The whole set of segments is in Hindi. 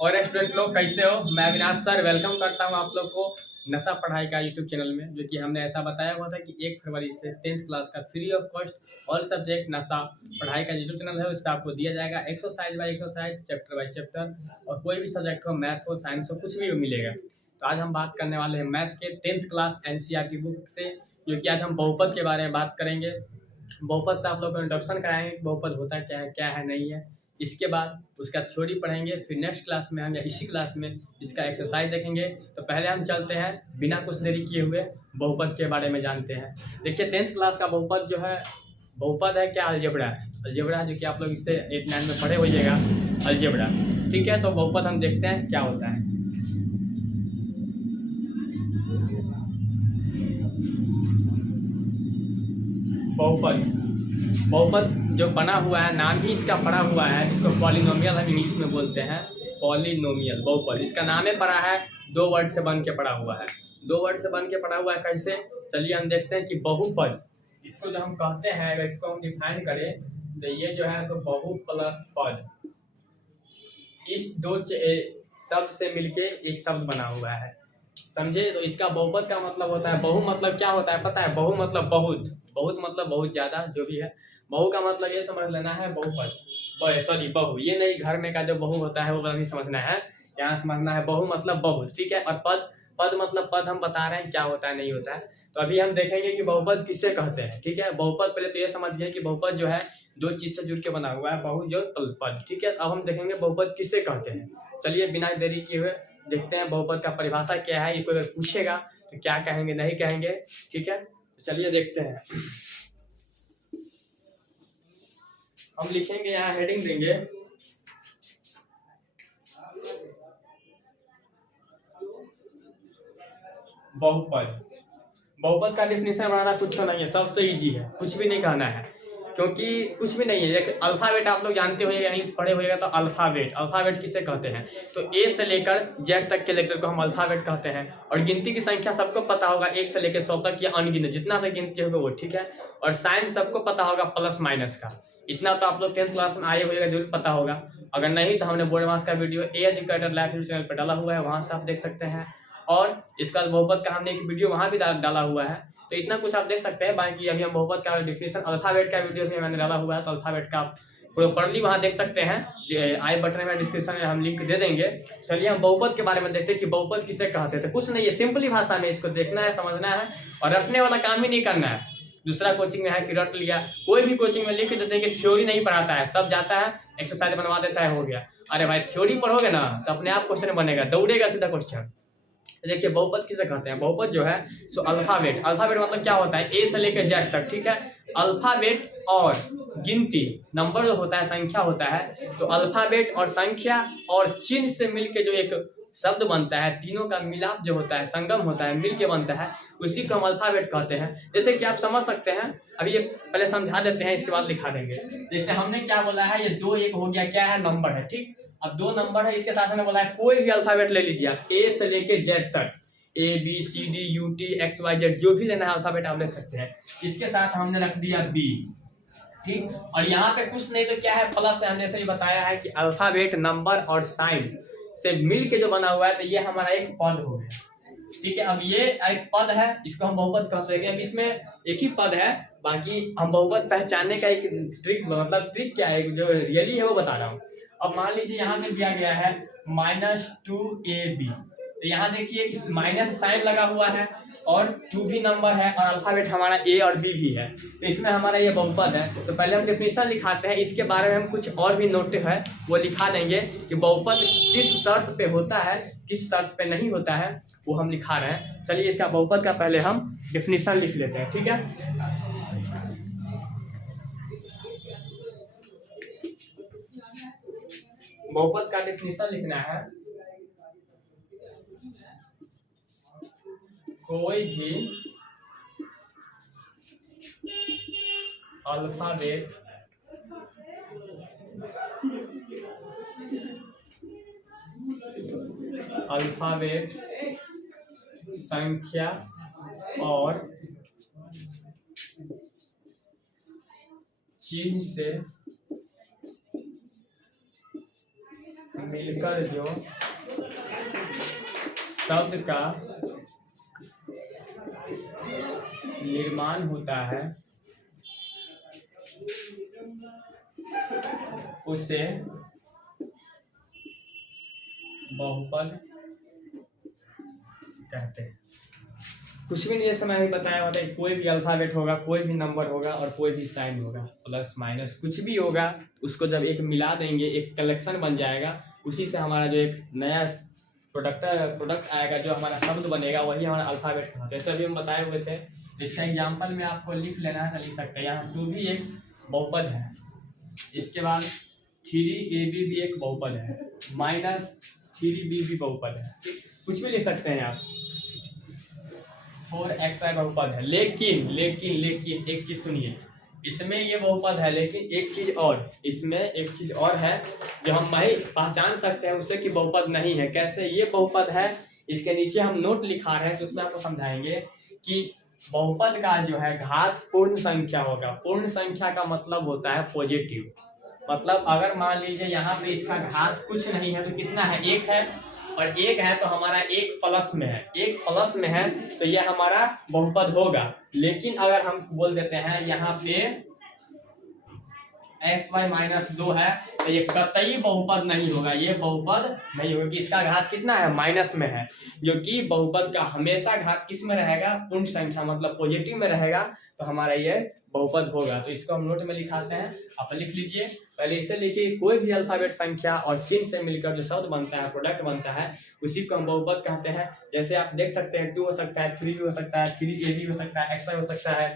और स्टूडेंट लोग कैसे हो? मैं अविनाश सर वेलकम करता हूं आप लोग को नशा पढ़ाई का यूट्यूब चैनल में, जो कि हमने ऐसा बताया हुआ था कि 1 फरवरी से 10th क्लास का free of cost all subject नशा पढ़ाई का यूट्यूब चैनल है। उस पर आपको दिया जाएगा exercise by exercise, chapter by chapter, और कोई भी सब्जेक्ट हो, मैथ हो, साइंस हो, कुछ भी मिलेगा। तो आज हम बात करने वाले हैं मैथ के 10th क्लास एनसीईआरटी बुक से, जो कि आज हम बहुपद के बारे में बात करेंगे। बहुपद से आप लोग को इंट्रोडक्शन कराएंगे कि बहुपद होता क्या है नहीं है। इसके बाद उसका थ्योरी पढ़ेंगे, फिर नेक्स्ट क्लास में हम या इसी क्लास में इसका एक्सरसाइज देखेंगे। तो पहले हम चलते हैं बिना कुछ देरी किए हुए बहुपद के बारे में जानते हैं। देखिए 10th क्लास का बहुपद जो है, बहुपद है क्या? अलजेब्रा है। अलजेब्रा है, जो कि आप लोग इससे 8-9 में पढ़े होइएगा अलजेब्रा। ठीक है, तो बहुपद हम देखते हैं क्या होता है। बहुपद बहुपद जो बना हुआ है, नाम ही इसका पड़ा हुआ है, इसको पॉलिनोमियल हम इंग्लिश में बोलते हैं। पॉलिनोमियल बहुपद इसका नाम है, पड़ा है 2 वर्ड से बन के पड़ा हुआ है। 2 वर्ड से बन के पड़ा हुआ है। कैसे? चलिए हम देखते हैं कि बहुपद इसको जो हम कहते हैं, अगर इसको हम डिफाइन करें तो ये जो है सो बहु प्लस पद, इस दो शब्द से मिलके एक शब्द बना हुआ है। समझे? तो इसका बहुपद का मतलब होता है, बहु मतलब क्या होता है पता है? बहु मतलब बहुत, बहुत मतलब बहुत ज्यादा, जो भी है। बहु का मतलब ये समझ लेना है, बहुपद, सॉरी बहु, ये नहीं घर में का जो बहु होता है वो नहीं समझना है, यहाँ समझना है बहु मतलब बहुत। ठीक है, और पद, पद मतलब पद हम बता रहे हैं क्या होता है नहीं होता है। तो अभी हम देखेंगे कि बहुपद किससे कहते हैं। ठीक है, बहुपद पहले तो ये समझ गए कि बहुपद जो है 2 चीज से जुड़ के बना हुआ है, बहु जो पद। ठीक है, अब हम देखेंगे बहुपद किससे कहते हैं। चलिए बिना देरी किए हुए देखते हैं बहुपद का परिभाषा क्या है। ये कोई अगर पूछेगा तो क्या कहेंगे, नहीं कहेंगे। ठीक है, तो चलिए देखते हैं। हम लिखेंगे, यहाँ हेडिंग देंगे बहुपद। बहुपद का डिफिनेशन बनाना कुछ नहीं है, सबसे इजी है, कुछ भी नहीं कहना है, क्योंकि कुछ भी नहीं है। एक अल्फाबेट आप लोग जानते होंगे, इंग्लिश पढ़े होंगे, तो अल्फाबेट, अल्फाबेट किसे कहते हैं? तो ए से लेकर जेड तक के लेटर को हम अल्फाबेट कहते हैं। और गिनती की संख्या सबको पता होगा, 1 से लेकर 100 तक, या अनगिनत जितना तक गिनती होगा वो। ठीक है, और साइंस सबको पता होगा प्लस माइनस का, इतना तो आप लोग 10th क्लास में आए हुए जरूर पता होगा। अगर नहीं तो हमने बोर्ड मास का वीडियो ए एजुकेटर लाइव चैनल पर डाला हुआ है, वहां से आप देख सकते हैं। और इसका बहुपद का हमने एक वीडियो वहां भी डाला हुआ है, तो इतना कुछ आप देख सकते हैं। बाकी अभी हम बहुपद का डिफिनेशन, अल्फाबेट का वीडियो भी मैंने डाला हुआ है, तो अल्फाबेट का प्रॉपर्ली वहां देख सकते हैं। आई बटन में डिस्क्रिप्शन में हम लिंक दे देंगे। चलिए हम बहुपद के बारे में देखते हैं कि बहुपद किसे कहते थे। कुछ नहीं है, सिंपली भाषा में इसको देखना है, समझना है, और रटने वाला काम ही नहीं करना है। दूसरा कोचिंग में है कि रट लिया, कोई भी कोचिंग में लिख देते हैं कि थ्योरी नहीं पढ़ाता है, सब जाता है एक्सरसाइज बनवा देता है, हो गया। अरे भाई थ्योरी पढ़ोगे ना तो अपने आप क्वेश्चन बनेगा, दौड़ेगा सीधा क्वेश्चन। देखिए बहुपद किसे कहते हैं। बहुपद जो है सो अल्फाबेट, अल्फाबेट मतलब क्या होता है? ए से लेकर जेड तक। ठीक है, अल्फाबेट और गिनती, नंबर जो होता है, संख्या होता है, तो अल्फाबेट और संख्या और चिन्ह से मिलके जो एक शब्द बनता है, तीनों का मिलाप जो होता है, संगम होता है, मिलके बनता है, उसी को हम अल्फाबेट कहते हैं। जैसे कि आप समझ सकते हैं, अभी ये पहले समझा देते हैं, इसके बाद लिखा देंगे। जैसे हमने क्या बोला है, ये 2 1 हो गया, क्या है? नंबर है। ठीक, अब 2 नंबर है, इसके साथ हमने बोला है कोई भी अल्फाबेट ले लीजिए आप, ए से लेके जेड तक, A B C D U T X Y Z, जो भी लेना है अल्फाबेट आप ले सकते हैं। इसके साथ हमने रख दिया बी। ठीक, और यहाँ पे कुछ नहीं तो क्या है, प्लस है। हमने ऐसे ही बताया है कि अल्फाबेट, नंबर और साइन से मिल के जो बना हुआ है, तो ये हमारा एक पद हो गया। ठीक है, अब ये एक पद है, इसको हम बहुपद कहते हैं। अब इसमें एक ही पद है, बाकी हम बहुपद पहचानने का एक ट्रिक, मतलब ट्रिक क्या है जो रियली है वो बता रहा हूँ। अब मान लीजिए यहाँ पे दिया गया है -2ab, तो यहाँ देखिए कि माइनस साइन लगा हुआ है, और 2 भी नंबर है, और अल्फाबेट हमारा ए और बी भी है, तो इसमें हमारा ये बहुपद है। तो पहले हम डेफिनेशन लिखाते हैं, इसके बारे में हम कुछ और भी नोट है वो लिखा देंगे कि बहुपद किस शर्त पे होता है, किस शर्त पे नहीं होता है, वो हम लिखा रहे हैं। चलिए इसका बहुपद का पहले हम डेफिनेशन लिख लेते हैं। ठीक है, बहुपद का डेफिनेशन लिखना है, कोई भी अल्फाबेट संख्या और चिन्ह से मिलकर जो शब्द का निर्माण होता है उसे बहुपद कहते हैं। कुछ भी नहीं, जैसे मैंने बताया होता है, कोई भी अल्फाबेट होगा, कोई भी नंबर होगा और कोई भी साइन होगा, प्लस माइनस कुछ भी होगा, उसको जब एक मिला देंगे एक कलेक्शन बन जाएगा, उसी से हमारा जो एक नया प्रोडक्ट आएगा, जो हमारा शब्द बनेगा, वही हमारा अल्फाबेट कहते हैं। तो अभी हम बताए हुए थे, इसका एग्जाम्पल में आपको लिख लेना है तो लिख सकते हैं। यहाँ 2 भी एक बहुपद है, इसके बाद 3ab भी एक बहुपद है, -3b भी बहुपद है, कुछ भी लिख सकते हैं आप। 4xy बहुपद है, लेकिन एक चीज सुनिए, इसमें ये बहुपद है, लेकिन एक चीज और, इसमें एक चीज और है जो हम पहचान सकते हैं उससे कि बहुपद नहीं है। कैसे ये बहुपद है, इसके नीचे हम नोट लिखा रहे हैं, तो उसमें आपको समझाएंगे कि बहुपद का जो है घात पूर्ण संख्या होगा। पूर्ण संख्या का मतलब होता है पॉजिटिव, मतलब अगर मान लीजिए यहाँ पे इसका घात कुछ नहीं है तो कितना है, 1 है, और 1 है तो हमारा 1 प्लस में है, 1 प्लस में है तो यह हमारा बहुपद होगा। लेकिन अगर हम बोल देते हैं यहाँ पे xy -2 है तो ये कतई बहुपद नहीं होगा, ये बहुपद नहीं होगा कि इसका घात कितना है, माइनस में है, जो कि बहुपद का हमेशा घात किस में रहेगा, पूर्ण संख्या मतलब पॉजिटिव में रहेगा, तो हमारा ये बहुपद होगा। तो इसको हम नोट में लिखाते हैं, आप लिख लीजिए। पहले इसे लिखिए, कोई भी अल्फाबेट संख्या और चिन्ह से मिलकर जो शब्द बनता है, प्रोडक्ट बनता है, उसी को हम बहुपद कहते हैं। जैसे आप देख सकते हैं 2 हो सकता है, 3 हो सकता है, 3ab हो सकता है, xy हो सकता है,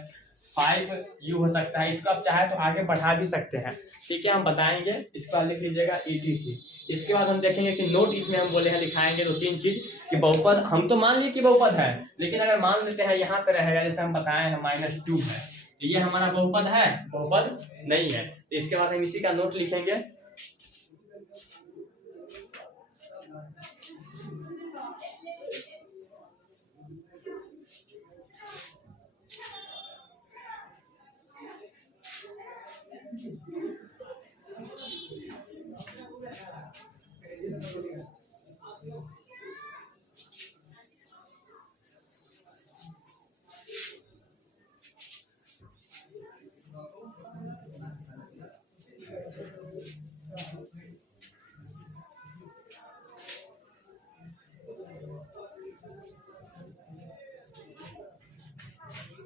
5u हो सकता है। इसको आप चाहे तो आगे बढ़ा भी सकते हैं, ठीक है, हम बताएंगे। इसको आप लिख लीजिएगा etc। इसके बाद हम देखेंगे कि नोट इसमें हम बोले हैं लिखाएंगे 2-3 चीज कि बहुपद, हम तो मान लिए कि बहुपद है, लेकिन अगर मान लेते हैं यहाँ पे रहेगा, जैसे हम बताए हैं -2 है, तो ये हमारा बहुपद है, बहुपद नहीं है। तो इसके बाद हम इसी का नोट लिखेंगे।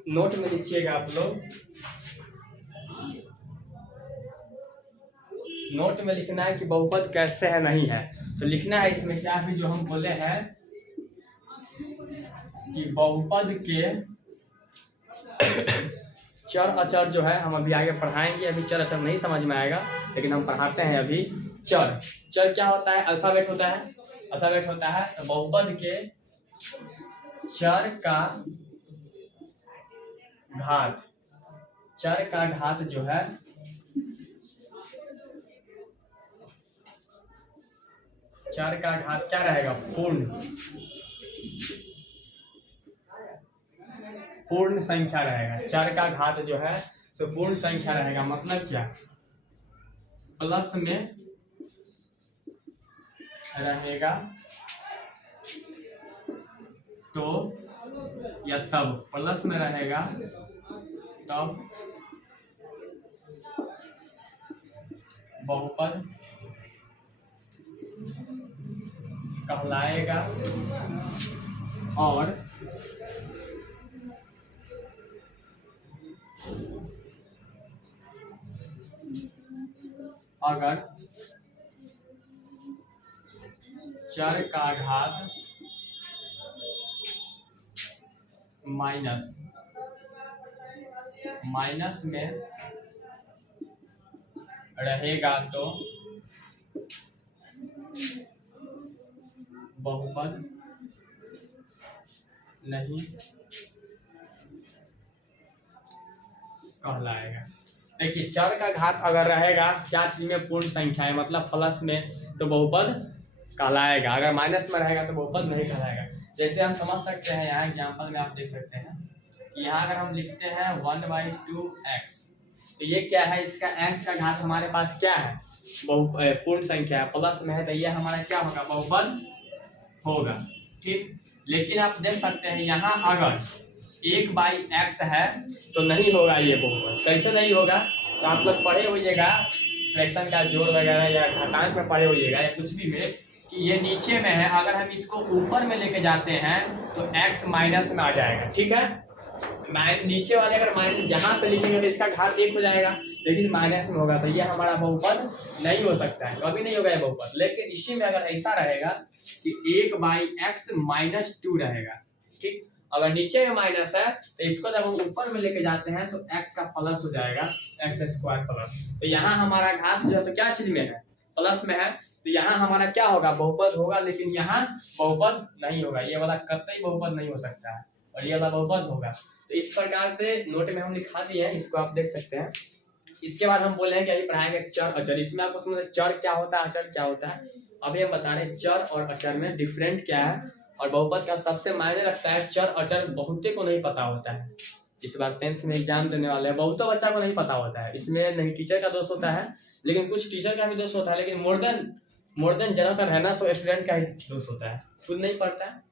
नोट में लिखिएगा आप लोग, नोट में लिखना है कि बहुपद कैसे है, नहीं है तो लिखना है इसमें क्या भी जो हम बोले हैं कि बहुपद के चर अचर जो है, हम अभी आगे पढ़ाएंगे, अभी चर अचर नहीं समझ में आएगा, लेकिन हम पढ़ाते हैं अभी। चर क्या होता है, अल्फाबेट होता है, अल्फाबेट होता है। तो बहुपद के चर का घात, चर का घात जो है चर का घात क्या रहेगा, पूर्ण संख्या रहेगा। चर का घात जो है तो पूर्ण संख्या रहेगा, मतलब क्या, प्लस में रहेगा तो, या तब, प्लस में रहेगा तब बहुपद कहलाएगा, और अगर चर का घात माइनस में रहेगा तो बहुपद नहीं कहलाएगा। देखिए, चर का घात अगर रहेगा क्या चीज में, पूर्ण संख्या है, मतलब प्लस में, तो बहुपद कहलाएगा। अगर माइनस में रहेगा तो बहुपद नहीं कहलाएगा। जैसे हम समझ सकते हैं, यहाँ एग्जांपल में आप देख सकते हैं कि यहाँ अगर हम लिखते हैं 1/2x, तो ये क्या है, इसका x का घात हमारे पास क्या है, पूर्ण संख्या है, प्लस में है, तो ये हमारा क्या होगा, बहुपद होगा। ठीक, लेकिन आप देख सकते हैं यहाँ अगर 1/x है तो नहीं होगा ये बहुपद। कैसे नहीं होगा, तो आप लोग पढ़े होइएगा फ्रैक्शन का जोड़ वगैरह या घातांक में पढ़े होइएगा या कुछ भी में, कि ये नीचे में है, अगर हम इसको ऊपर में लेके जाते हैं तो x माइनस में आ जाएगा। ठीक है, नीचे वाले अगर माइनस जहाँ पे लिखेंगे तो इसका घात 1 हो जाएगा, लेकिन माइनस में होगा तो ये हमारा बहुपद नहीं हो सकता है, कभी नहीं होगा ये बहुपद। लेकिन इसी में अगर ऐसा रहेगा कि 1/x माइनस 2 रहेगा। ठीक, अगर नीचे में माइनस है तो इसको जब हम ऊपर में लेके जाते हैं तो x का प्लस हो जाएगा, x² प्लस। तो यहाँ हमारा घात जो है तो क्या चीज में है, प्लस में है, तो यहाँ हमारा क्या होगा, बहुपद होगा। लेकिन यहाँ बहुपद नहीं होगा, ये वाला कतई बहुपद नहीं हो सकता है, और ये वाला बहुपद होगा। तो इस प्रकार से नोट में हम लिखा दिए हैं, इसको आप देख सकते हैं। इसके बाद हम बोले हैं कि अभी पढ़ाएंगे चर अचर। इसमें आपको समझ चर क्या होता है, अचर क्या होता है, अभी हम बता रहे हैं चर और अचर में डिफरेंट क्या है, और बहुपद का सबसे मायने रखता है चर अचर। बहुते को नहीं पता होता है, इस बार 10th में एग्जाम देने वाले हैं, बहुतों बच्चा को नहीं पता होता है। इसमें नहीं टीचर का दोष होता है, लेकिन कुछ टीचर का भी दोष होता है, लेकिन मोर देन ज्यादातर है ना, सो स्टूडेंट का ही दोष होता है, खुद नहीं पढ़ता है।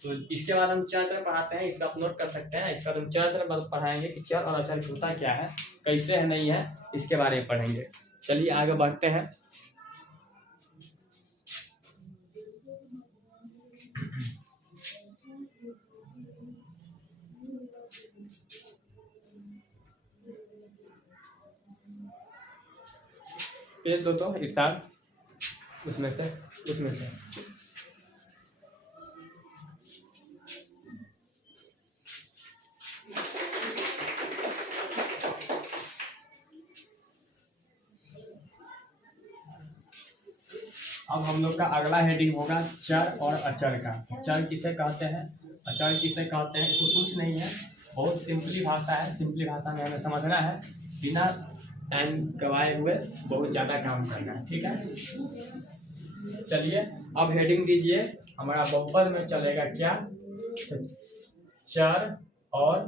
तो इसके बाद हम चर पढ़ाते हैं, इसका आप नोट कर सकते हैं। इसके बाद हम चर पढ़ाएंगे कि चर और अचर होता क्या है, कैसे है, नहीं है, इसके बारे में पढ़ेंगे। चलिए आगे बढ़ते हैं। पेज दो तो इफ्तार, उसमें से अब हम लोग का अगला हेडिंग होगा चर और अचर का। चर किसे कहते हैं, अचर किसे कहते हैं, इसको कुछ नहीं है, बहुत सिंपली भाषा है। सिंपली भाषा में हमें समझना है, बिना टाइम गवाए हुए बहुत ज़्यादा काम करना है। ठीक है, चलिए अब हेडिंग दीजिए। हमारा बहुपद में चलेगा क्या, चर और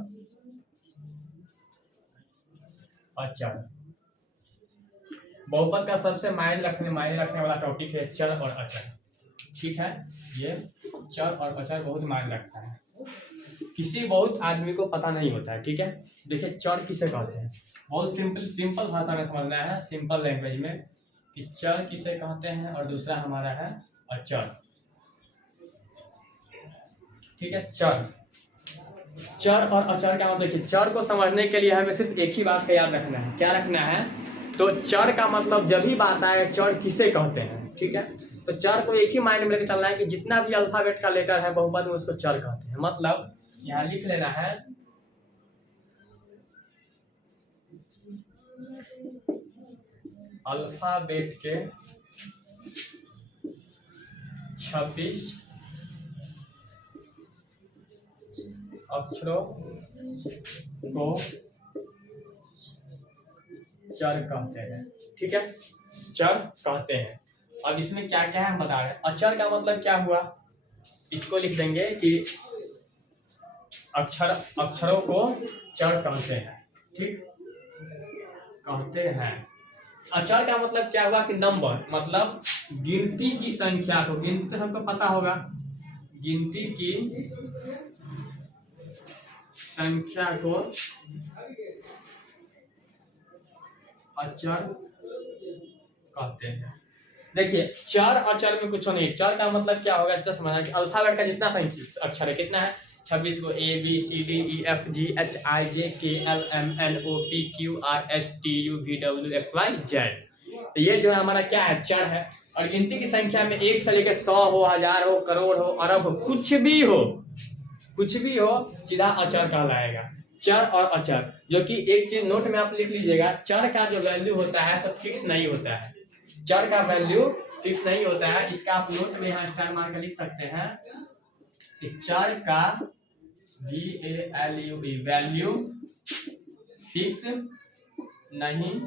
अचर। बहुपद का सबसे मायने रखने वाला टॉपिक है चर और अचर। ठीक है, ये चर और अचर बहुत मायने रखता है, किसी बहुत आदमी को पता नहीं होता है। ठीक है, देखिए चर किसे कहते हैं, बहुत सिंपल भाषा में समझना है, सिंपल लैंग्वेज में, कि चर किसे कहते हैं और दूसरा हमारा है अचर। ठीक है, चर और अचर का मतलब, देखिए चर को समझने के लिए हमें सिर्फ एक ही बात का याद रखना है। क्या रखना है, तो चर का मतलब जब भी बात आए चर किसे कहते हैं। ठीक है, तो चर को एक ही मायने में लेकर चलना है कि जितना भी अल्फाबेट का लेटर है बहुपद में उसको चर कहते हैं। मतलब यहाँ लिख लेना है अल्फाबेट के 26 अक्षरों को चर कहते हैं। ठीक है, चर कहते हैं। अब इसमें क्या क्या है हम बता रहे हैं। अचर का मतलब क्या हुआ, इसको लिख देंगे कि अक्षरों को चर कहते हैं। ठीक, कहते हैं। अचर का मतलब क्या हुआ कि नंबर, मतलब गिनती की संख्या को, गिनती तो सबको पता होगा, गिनती की संख्या को अचर कहते हैं। देखिए चर अचर में कुछ नहीं, चर का मतलब क्या होगा इसका समझना कि अल्फाबेट का जितना संख्या अक्षर है, कितना है 26 को, ABCDEFGHIJKLMNOPQRSTUVWXYZ। तो ये जो है हमारा क्या है, चर है। और गिनती की संख्या में 1 से लेकर 100 हो, 1000 हो, करोड़ हो, अरब हो, कुछ भी हो, सीधा अचर कहलाएगा। चर और अचर, जो कि एक चीज नोट में आप लिख लीजिएगा, चर का जो वैल्यू होता है सब फिक्स नहीं होता है। चर का वैल्यू फिक्स नहीं होता है, इसका आप नोट में यहाँ स्टार मार कर लिख सकते हैं कि चर का वैल्यू फिक्स नहीं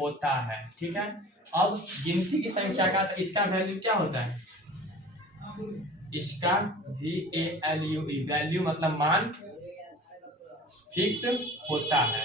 होता है। ठीक है, अब गिनती की संख्या का, तो इसका वैल्यू क्या होता है, इसका वैल्यू मतलब मान फिक्स होता है।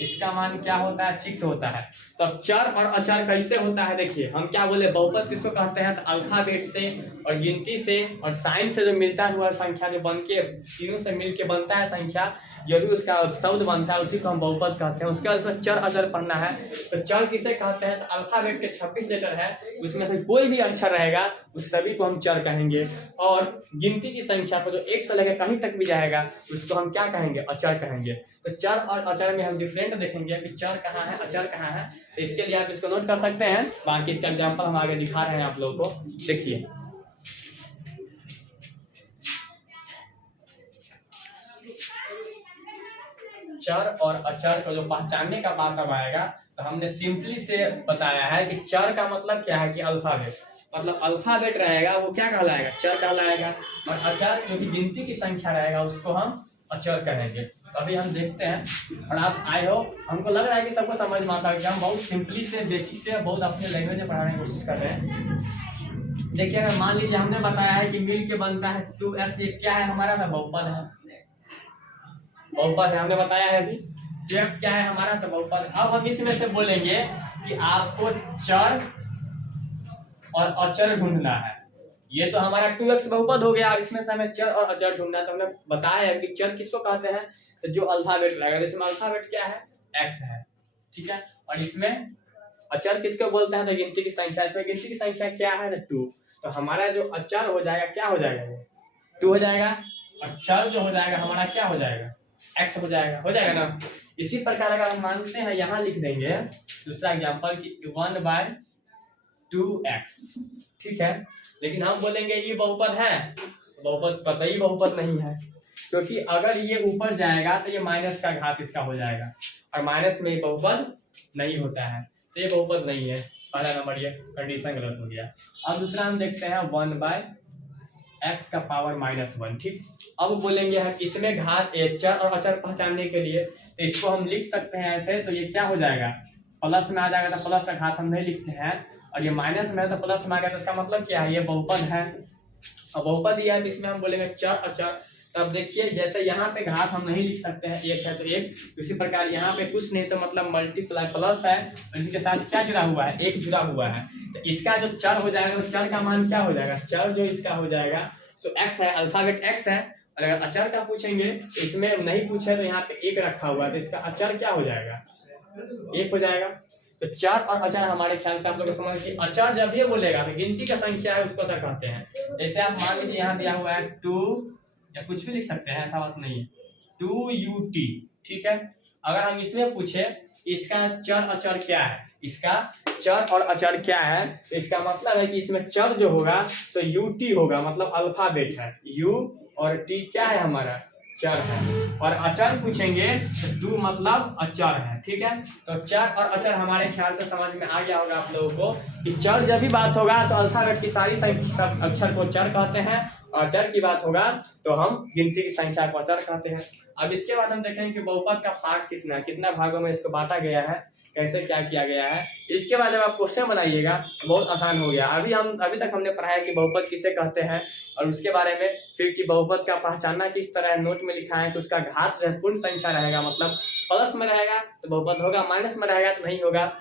इसका मान क्या होता है, फिक्स होता है। तो अब चर और अचर कैसे होता है, देखिए हम क्या बोले, बहुपद किसको कहते हैं, तो अल्फाबेट से और गिनती से और साइन से जो मिलता हुआ संख्या जो बन के तीनों से मिल के बनता है संख्या, जो भी उसका शब्द बनता है उसी को हम बहुपद कहते हैं। उसके बाद उसमें चर अचर पढ़ना है। तो चर किसे कहते हैं, तो अल्फाबेट के 26 लेटर है, उसमें से कोई भी अक्षर रहेगा उस सभी को हम चर कहेंगे। और गिनती की संख्या को जो एक से लेकर कहीं तक भी जाएगा उसको हम क्या कहेंगे, अचर कहेंगे। तो चर और अचर में हम डिफरेंट देखेंगे कि चर कहाँ है, अचर कहाँ है। तो इसके लिए आप इसको नोट कर सकते हैं। बाकी इसका एग्जाम्पल हम आगे दिखा रहे हैं आप लोगों को, देखिए। चर और अचर को जो पहचानने का बात अब आएगा, तो हमने सिंपली से बताया है कि चर का मतलब क्या है कि अल्फाबेट, मतलब अल्फाबेट रहेगा वो क्या कहलाएगा, चर कहलाएगा। और अचर जो कि गिनती की संख्या रहेगा उसको हम अचर कहेंगे। तो अभी हम देखते हैं। और आप आए हो, हमको लग रहा है कि सबको समझ में आता है कि हम बहुत सिंपली से बेसिक से बहुत अपने लैंग्वेज में पढ़ाने की कोशिश कर रहे हैं। देखिए अगर मान लीजिए हमने बताया है कि मिल के बनता है 2x, ये क्या है हमारा, ना बहुपद है, बहुपद है, हमने बताया है अभी। 2x क्या है हमारा, तो बहुपद। अब हम इसमें से बोलेंगे कि आपको चर और अचर ढूंढना है। ये तो हमारा 2x बहुपद हो गया, और इसमें से हमें चर और अचर ढूंढना है। तो हमने बताया है कि चर किसको कहते हैं, तो जो अल्फाबेट रहेगा, इसमें अल्फाबेट क्या है, x है, ठीक है। और इसमें अचर किसको बोलते हैं, तो गिनती की संख्या। इसमें गिनती की संख्या क्या है, 2। तो हमारा जो अचर हो जाएगा क्या हो जाएगा, वो 2 हो जाएगा। और चर जो हो जाएगा हमारा क्या हो जाएगा, x हो जाएगा ना। इसी प्रकार अगर हम मानते हैं, यहाँ लिख देंगे दूसरा एग्जाम्पल कि 1/2x, ठीक है। लेकिन हम बोलेंगे ये बहुपद है, बहुपद कतई बहुपद नहीं है, क्योंकि अगर ये ऊपर जाएगा तो ये माइनस का घात इसका हो जाएगा, और माइनस में बहुपद नहीं होता है, तो ये बहुपद नहीं है। पहला नंबर ये कंडीशन गलत हो गया। अब दूसरा हम देखते हैं 1/x का पावर -1, ठीक। अब बोलेंगे हम इसमें घात चर और अचर पहचानने के लिए, तो इसको हम लिख सकते हैं ऐसे। तो ये क्या हो जाएगा, प्लस में आ जाएगा, तो प्लस का घात हम नहीं लिखते हैं, और ये माइनस में है तो प्लस में आ गया। तो इसका मतलब क्या है, ये बहुपद है। और बहुपद दिया है तो इसमें हम बोलेंगे चर अचर। तब देखिए जैसे यहाँ पे घात हम नहीं लिख सकते हैं, एक है तो एक, इसी प्रकार यहाँ पे कुछ नहीं तो मतलब मल्टीप्लाई प्लस है, और इसके साथ क्या जुड़ा हुआ है, एक जुड़ा हुआ है। तो इसका जो चर हो जाएगा, तो चर का मान क्या हो जाएगा, चर जो इसका हो जाएगा सो x है, अल्फाबेट x है। और अगर अचर का पूछेंगे, इसमें नहीं पूछे तो यहाँ पे एक रखा हुआ है, तो इसका अचर क्या हो जाएगा, 1 हो जाएगा। तो चर और अचर हमारे ख्याल से आप लोग को समझ कि अचर जब ये बोलेगा तो गिनती का संख्या है उसको अचर कहते हैं। जैसे आप मान लीजिए यहाँ दिया हुआ है 2, या कुछ भी लिख सकते हैं, ऐसा बात नहीं है, 2ut, ठीक है। अगर हम इसमें पूछे इसका चर अचर क्या है, इसका चर और अचर क्या है, तो इसका मतलब है कि इसमें चर जो होगा तो ut होगा, मतलब अल्फाबेट है, u और t क्या है हमारा, चर है। और अचर पूछेंगे तो 2 मतलब अचर है, ठीक है। तो चर और अचर हमारे ख्याल से समझ में आ गया होगा आप लोगों को कि चर जब भी बात होगा तो अल्फाबेट की सारी सब अक्षर को चर कहते हैं, और अचर की बात होगा तो हम गिनती की संख्या को अचर कहते हैं। अब इसके बाद हम देखेंगे कि बहुपद का पार्ट कितना भागों में इसको बांटा गया है, कैसे क्या किया गया है। इसके बाद जब आप क्वेश्चन बनाइएगा तो बहुत आसान हो गया। अभी तक हमने पढ़ा है कि बहुपद किसे कहते हैं, और उसके बारे में फिर कि बहुपद का पहचानना किस तरह है, नोट में लिखा है कि उसका घात पूर्ण संख्या रहेगा, मतलब प्लस में रहेगा तो बहुपद होगा, माइनस में रहेगा तो नहीं होगा।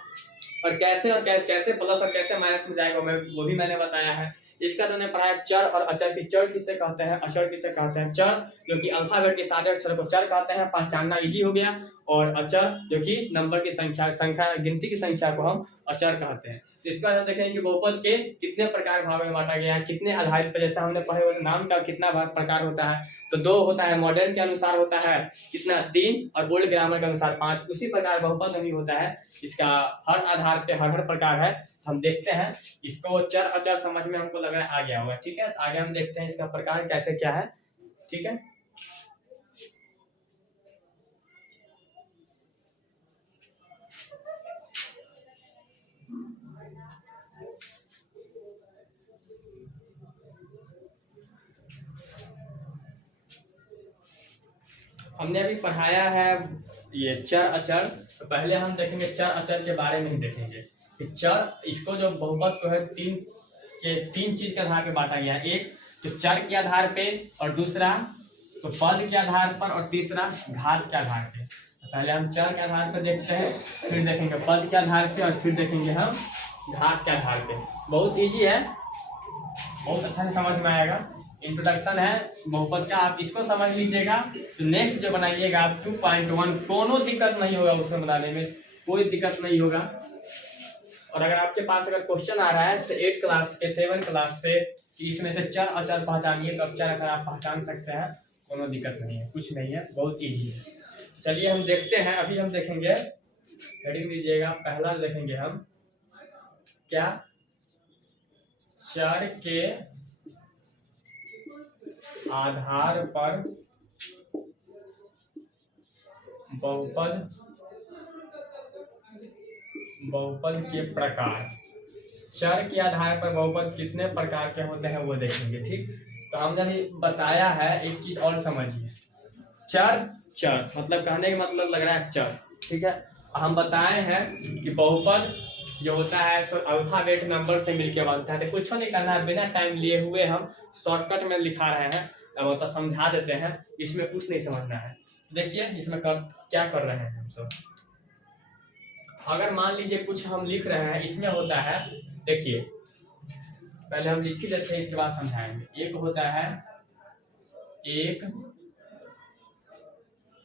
और कैसे प्लस और कैसे माइनस में जाएगा वो भी मैंने बताया है। इसका तो पढ़ा है चर और अचर की, चर किसे कहते हैं, अचर किसे कहते हैं। चर जो कि अल्फाबेट के सारे अक्षर को चर कहते हैं, पहचानना इजी हो गया। और अचर जो कि नंबर की संख्या गिनती की संख्या को हम अचर कहते हैं। इसका हम देखेंगे कि बहुपद के कितने प्रकार भाग में बांटा गया है, कितने आधारित पर, जैसा हमने पढ़े हुए नाम का कितना प्रकार होता है, तो 2 होता है, मॉडर्न के अनुसार होता है कितना 3, और ओल्ड ग्रामर के अनुसार 5। उसी प्रकार बहुपद भी होता है, इसका हर आधार पे हर प्रकार है। हम देखते हैं इसको चर अचर समझ में हमको लग रहा है आ गया हुआ, ठीक है। आगे हम देखते हैं इसका प्रकार कैसे क्या है, ठीक है। हमने अभी पढ़ाया है ये चर अचर, तो पहले हम देखेंगे चर अचर के बारे में ही देखेंगे कि चर, इसको जो बहुपद को है तीन चीज के आधार पे बांटा गया है। एक तो चर के आधार पे, और दूसरा तो पद के आधार पर, और तीसरा घात के आधार पे। पहले हम चर के आधार पर देखते हैं, फिर देखेंगे पद के आधार पे, और फिर देखेंगे हम घात के आधार पे। बहुत इजी है, बहुत अच्छा से समझ में आएगा। इंट्रोडक्शन है बहुपद का, आप इसको समझ लीजिएगा तो नेक्स्ट जो बनाइएगा आप 2.1 कोनो दिक्कत नहीं होगा, उसमें बनाने में कोई दिक्कत नहीं होगा। और अगर आपके पास अगर क्वेश्चन आ रहा है 8 क्लास के 7 क्लास से कि इसमें से चर अचर पहचानिए, तो अब चर अचर आप पहचान सकते हैं, कोनो दिक्कत नहीं है, कुछ नहीं है, बहुत ईजी है। चलिए हम देखते हैं, अभी हम देखेंगे, हेडिंग दीजिएगा, पहला देखेंगे हम क्या, चर के आधार पर बहुपद के प्रकार। चर के आधार पर बहुपद कितने प्रकार के होते हैं वो देखेंगे, ठीक। तो हमने भी बताया है, एक चीज और समझिए, चर मतलब कहने का मतलब लग रहा है चर, ठीक है। हम बताए हैं कि बहुपद जो होता है सो अल्फाबेट नंबर से मिलके बनता है, तो कुछ नहीं करना है, बिना टाइम लिए हुए हम शॉर्टकट में लिखा रहे हैं, अब तो समझा देते हैं, इसमें कुछ नहीं समझना है। देखिए इसमें क्या कर रहे हैं हम सब। अगर मान लीजिए कुछ हम लिख रहे हैं, इसमें होता है, देखिए पहले हम लिख ही देते हैं, इसके बाद समझाएंगे। एक होता है एक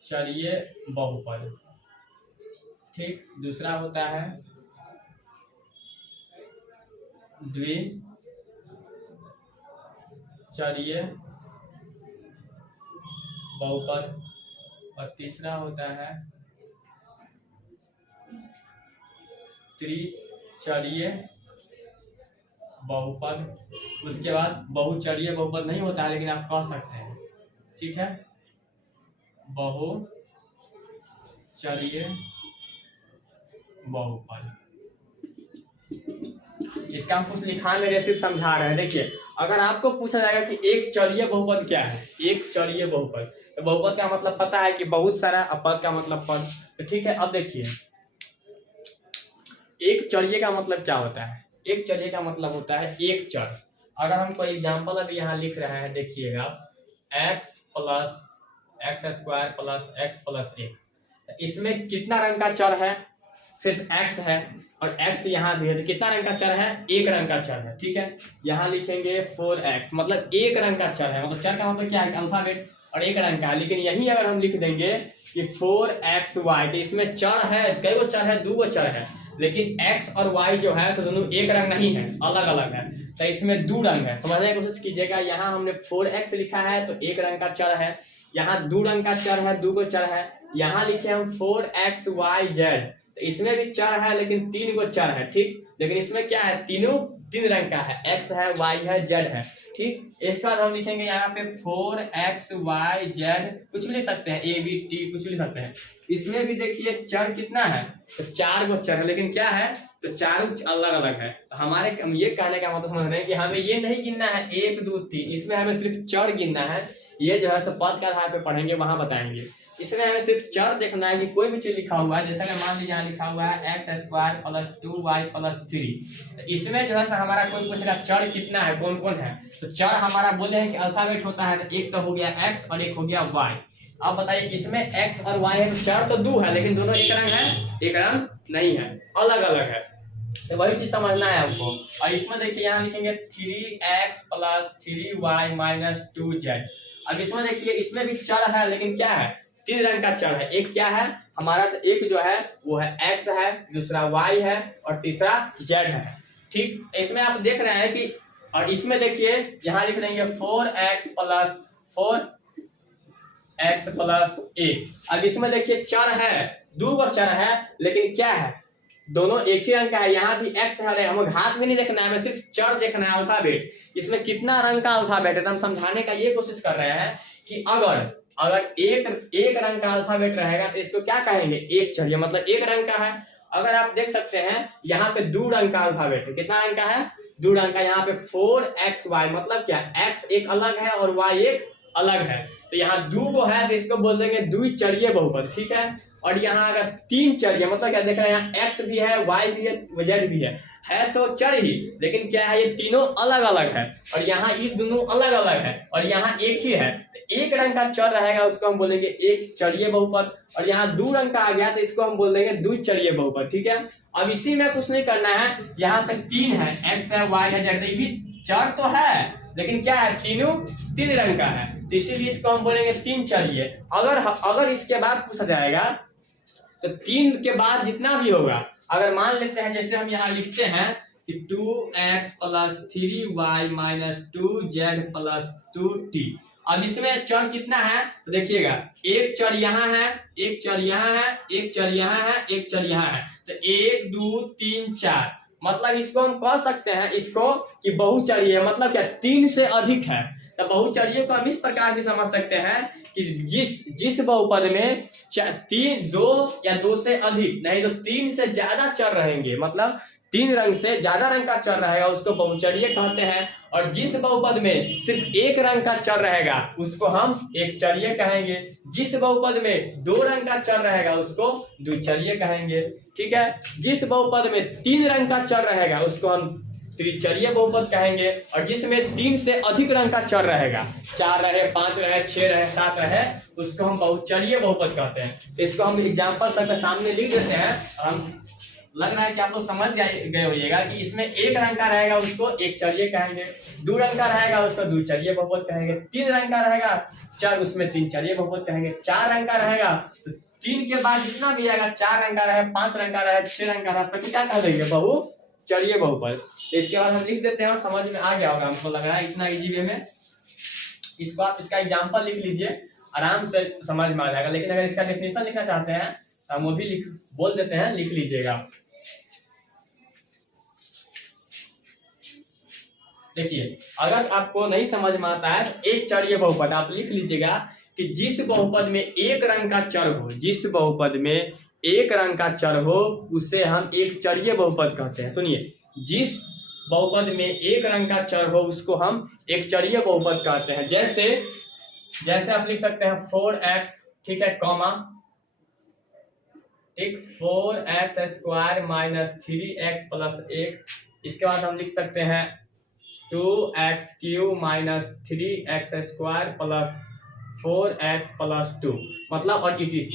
चरीय बहुपद, ठीक। दूसरा होता है द्विचरीय बहुपद, और तीसरा होता है त्रिचरीय बहुपद। उसके बाद बहुचरीय बहुपद नहीं होता है, लेकिन आप कह सकते हैं, ठीक है, बहुचरीय बहुपद। इसका हम कुछ लिखा नहीं रहे, सिर्फ समझा रहे हैं। देखिए अगर आपको पूछा जाएगा कि एक चरीय बहुपद क्या है, एक चरीय बहुपद, तो बहुपद का मतलब पता है कि बहुत सारा, पद का मतलब पद, तो ठीक है। अब देखिए एक चरीय का मतलब क्या होता है, एक चरीय का मतलब होता है एक चर। अगर हम कोई एग्जाम्पल अभी यहाँ लिख रहे हैं, देखिएगा x plus x square plus x plus 1, इसमें कितना रंग का चर है, सिर्फ x है, और x यहाँ भी है, तो कितना रंग का चर है, एक रंग का चर है, ठीक है। यहाँ लिखेंगे 4x, मतलब एक रंग का चर है, मतलब चर का मतलब क्या है, अल्फाबेट, और एक रंग का है। लेकिन यही अगर हम लिख देंगे कि 4xy, तो इसमें चर है, कई गो चर है, 2 गो चर है, लेकिन x और y जो है तो दोनों एक रंग नहीं है, अलग अलग है, तो इसमें 2 रंग है। समझने की कोशिश कीजिएगा, यहाँ हमने 4x लिखा है तो एक रंग का चर है, यहाँ 2 रंग का चर है, 2 गो चर है। यहाँ लिखे हम 4xyz, तो इसमें भी चर है, लेकिन 3 गो चर है, ठीक। लेकिन इसमें क्या है, तीनों 3 रंग का है, x है, y है, z है, ठीक। इसके बाद हम लिखेंगे यहाँ पे 4xyz, कुछ भी लिख सकते हैं, a b t, कुछ भी लिख सकते हैं। इसमें भी देखिए चर कितना है, तो 4 गो चर है, लेकिन क्या है, तो चारों अलग अलग है। तो हमारे ये कहने का मतलब समझ रहे हैं कि हमें ये नहीं गिनना है 1 2 3, इसमें हमें सिर्फ चर गिनना है। ये जो है सब पद के आधार पे पढ़ेंगे, वहां बताएंगे। इसमें हमें सिर्फ चर देखना है कि कोई भी चीज लिखा हुआ है, जैसा कि मान लीजिए यहाँ लिखा हुआ है x square plus 2y plus 3, तो इसमें जो है हमारा कोई पूछेगा चर कितना है, कौन कौन है, तो चर हमारा बोले हैं कि अल्फाबेट होता है, तो एक तो हो गया x और एक हो गया y। अब बताइए इसमें x और y है, तो चर तो 2 है, लेकिन दोनों एक रंग है, एक रंग नहीं है, अलग अलग है, तो वही चीज समझना है आपको। और इसमें देखिए यहाँ लिखेंगे 3x plus 3y minus 2z। अब इसमें देखिए इसमें भी चर है, लेकिन क्या है, 3 रंग का चर है। एक क्या है हमारा, तो एक जो है वो है x है, दूसरा y है, और तीसरा z है, ठीक। इसमें आप देख रहे हैं कि, और इसमें देखिए यहाँ लिख देंगे 4x प्लस 1। अब इसमें देखिए चर है, 2 गो चर है, लेकिन क्या है, दोनों एक ही रंग का है। यहाँ भी x है, हमें घात भी नहीं देखना है, हमें सिर्फ चर देखना है, अल्फाबेट। इसमें कितना रंग का अल्फाबेट है, तो हम समझाने का ये कोशिश कर रहे हैं कि अगर एक रंग का अल्फाबेट रहेगा तो इसको क्या कहेंगे, एक चरिय, मतलब एक रंग का है। अगर आप देख सकते हैं यहाँ पे 2 रंग का अल्फाबेट है, कितना रंग का है, 2 रंग का। यहाँ पे 4xy मतलब क्या, x एक अलग है और y एक अलग है, तो यहाँ 2 गो है, तो इसको बोल देंगे द्विचरीय बहुपद, ठीक है। और यहाँ अगर तीन चर है, मतलब क्या देख रहे हैं, यहाँ x भी है, y भी है, z भी है तो चर ही, लेकिन क्या है, ये तीनों अलग अलग है, और यहाँ ये दोनों अलग अलग है, और यहाँ एक ही है, तो एक रंग का चर रहेगा उसको हम बोलेंगे एक चरीय बहुपद, और यहाँ दो रंग का आ गया तो इसको हम बोल देंगे द्विचरीय बहुपद। ठीक है, अब इसी में कुछ नहीं करना है, यहाँ तक तीन है, x है, y है, z, ये भी चर तो है, लेकिन क्या है, तीनों तीन रंग का है, तो इसीलिए इसको हम बोलेंगे तीन चरीय। अगर इसके बाद पूछा जाएगा तो तीन के बाद जितना भी होगा, अगर मान लेते हैं जैसे हम यहाँ लिखते हैं कि 2x + 3y - 2z + 2t, अब इसमें चर कितना है तो देखिएगा, एक चर यहाँ है, एक चर यहाँ है, एक चर यहाँ है, एक चर यहाँ है, तो 1 2 3 4, मतलब इसको हम कह सकते हैं इसको कि बहुचरीय, मतलब क्या, तीन से अधिक है। तो बहुचरीय को हम इस प्रकार भी समझ सकते हैं कि जिस बहुपद में तीन, दो या दो से अधिक नहीं तो तीन से ज्यादा चर रहेंगे, मतलब तीन रंग से ज्यादा रंग का चर रहेगा उसको बहुचरीय कहते हैं, और जिस बहुपद में सिर्फ एक रंग का चर रहेगा उसको हम एक चरीय कहेंगे, जिस बहुपद में दो रंग का चर रहेगा उसको द्विचरीय कहेंगे। ठीक है, जिस बहुपद में तीन रंग का चर रहेगा उसको हम त्रिचरीय बहुपद कहेंगे, और जिसमें तीन से अधिक रंग का चर रहेगा, 4 रहे, 5 रहे, 6 रहे, 7 रहे, उसको हम बहुचरीय बहुपद कहते हैं। इसको हम एग्जाम्पल सबके सामने लिख देते हैं, हम लग रहा है कि आप लोग समझ गए होइएगा कि इसमें एक रंग का रहेगा उसको एक चरीय कहेंगे, दो रंग का रहेगा उसको द्विचरीय बहुपद कहेंगे, तीन रंग का रहेगा चार, उसमें तीन चरीय बहुपद कहेंगे, चार रंग का रहेगा तो तीन के बाद जितना भी आएगा, 4 रंग का रहे, 5 रंग का रहे, 6 रंग का रहे, तो क्या कह देंगे, बहुचरीय बहुपद। तो इसके बाद हम लिख देते हैं, और समझ में आ गया होगा हमको लग रहा है इतना इजी वे में। इसको आप इसका एग्जाम्पल लिख लीजिए, आराम से समझ में आ जाएगा, लेकिन अगर इसका डेफिनेशन लिखना चाहते हैं तो हम वो भी बोल देते हैं, लिख लीजिएगा। देखिए, अगर आपको नहीं समझ में आता है तो एक चरीय बहुपद आप लिख लीजिएगा कि जिस बहुपद में एक रंग का चर हो, जिस बहुपद में एक रंग का चर हो उसे हम एक चरीय बहुपद कहते हैं। सुनिए, जिस बहुपद में एक रंग का चर हो उसको हम एक चरीय बहुपद कहते हैं। जैसे आप लिख सकते हैं 4x, ठीक है, कॉमा, ठीक, 4x² - 3x + 1, इसके बाद हम लिख सकते हैं 2x³ - 3x² + 4x + 2, मतलब और etc।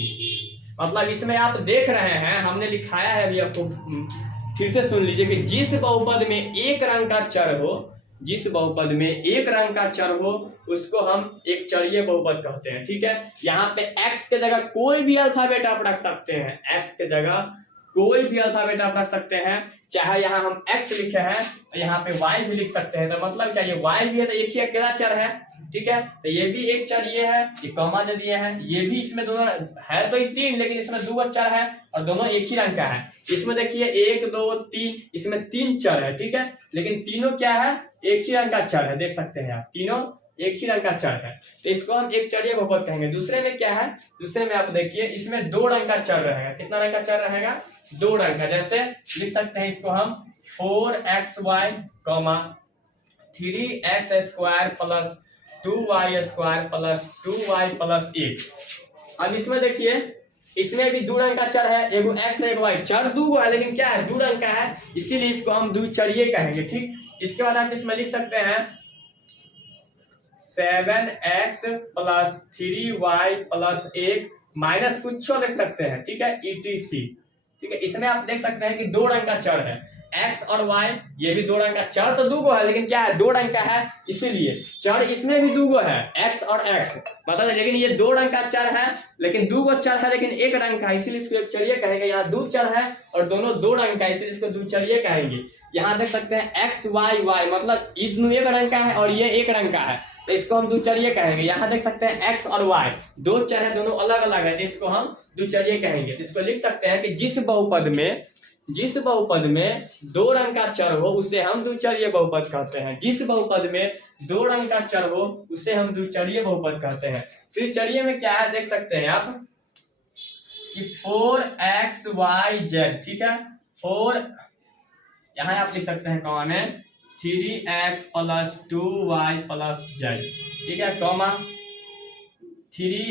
मतलब इसमें आप देख रहे हैं, हमने लिखाया है अभी, आपको फिर से सुन लीजिए कि जिस बहुपद में एक रंग का चर हो, जिस बहुपद में एक रंग का चर हो उसको हम एक चरीय बहुपद कहते हैं। ठीक है, यहाँ पे x के जगह कोई भी अल्फाबेट आप रख सकते हैं, x के जगह कोई भी अल्फाबेट आप रख सकते हैं, चाहे यहाँ हम x लिखे हैं तो यहाँ पे y भी लिख सकते हैं। तो मतलब क्या, ये y भी है तो एक ही अकेला चर है। ठीक है, तो ये भी एक चरीय है, ये कॉमा जो दिए हैं, ये भी, इसमें दोनों है तो ये तीन, लेकिन इसमें दो चर है और दोनों एक ही रंग का है। इसमें देखिए 1 2 3, इसमें तीन चर है। ठीक है, लेकिन तीनों क्या है, एक ही रंग का चर है, देख सकते हैं आप, तीनों एक ही रंग का चर है, तो इसको हम एक चरीय बहुपद कहेंगे। दूसरे में क्या है, दूसरे में आप देखिए इसमें दो रंग का चर रहेगा। कितना रंग का चर रहेगा, दो रंग का। जैसे लिख सकते हैं इसको हम 4xy, 3x² + 2y² + 2y + 1। अब इसमें देखिए, इसमें भी दो रंग का चर है, एगो x है एगो y, चर दो है लेकिन क्या है, दो रंग का है, इसीलिए इसको हम द्विचरीय कहेंगे। ठीक, इसके बाद आप इसमें लिख सकते हैं 7x + 3y + 1 माइनस कुछ लिख सकते हैं। ठीक है, etc। ठीक है, इसमें आप देख सकते हैं कि दो रंग का चर है, x और y, ये भी दो रंग का चर तो दो है, लेकिन क्या है, दो रंग का है, इसीलिए चर इसमें भी दो है, x और x, मतलब, लेकिन ये दो रंग का चर है, लेकिन दो चर है लेकिन एक रंग का है, इसीलिए इसको एक चरीय कहेंगे। यहाँ दो चर है और दोनों दो रंग का है, इसलिए इसको द्विचरीय कहेंगे। यहाँ देख सकते हैं x y y, मतलब ये दोनों एक रंग का है और ये एक रंग का है, तो इसको हम द्विचरीय कहेंगे। यहाँ देख सकते हैं x और y दो चर है, दोनों अलग अलग है, तो इसको हम द्विचरीय कहेंगे। तो इसको लिख सकते हैं कि जिस बहुपद में दो रंग का चर हो उसे हम द्विचरीय बहुपद कहते हैं। जिस बहुपद में दो रंग का चर हो उसे हम द्विचरीय बहुपद कहते हैं। फिर चरीय में क्या है, देख सकते हैं आप कि 4xyz, ठीक है, 4, यहाँ आप लिख सकते हैं कॉमा में 3x + 2y + z, ठीक है, comma 3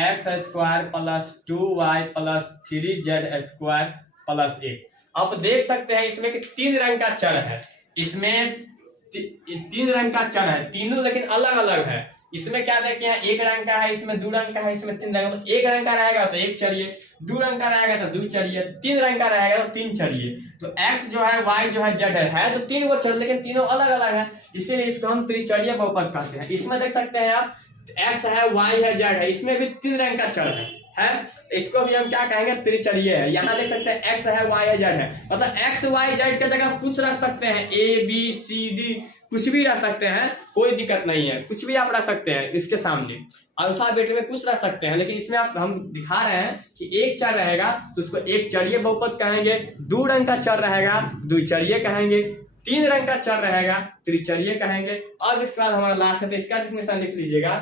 x square plus 2y plus 3z² plus 1। आप देख सकते हैं इसमें कि 3 रंग का चर है, इसमें 3 रंग का चर है, तीनों लेकिन अलग अलग है। इसमें क्या देखिए हैं, 1 रंग का है, इसमें 2 रंग का है, इसमें 3 रंग का। तो 1 रंग का रहेगा तो 1 चरिए, 2 रंग का रहेगा तो 2 चरिए, 3 रंग का रहेगा तो 3 चरिए। तो x जो है, y जो है, z है तो 3 गो चर, लेकिन तीनों अलग अलग है, इसीलिए इसको हम त्रिचरीय बहुपद कहते हैं। इसमें देख सकते हैं आप, x है, y है, z है, इसमें भी 3 रंग का चर है, इसको भी हम क्या कहेंगे, त्रिचरीय है। यहाँ देख सकते हैं x है, y है, z है, मतलब x y z के जगह कुछ रख सकते हैं, a b c d कुछ भी रख सकते हैं, कोई दिक्कत नहीं है, कुछ भी आप रख सकते हैं इसके सामने। अल्फाबेट में कुछ रख सकते हैं, लेकिन इसमें आप हम दिखा रहे हैं कि एक चर रहेगा तो उसको एक चरीय बहुपद कहेंगे, 2 रंग का चर रहेगा द्विचरीय कहेंगे, 3 रंग का चर रहेगा त्रिचरीय कहेंगे। और इसके बाद हमारा लास्ट है, तो इसका डेफिनेशन लिख लीजिएगा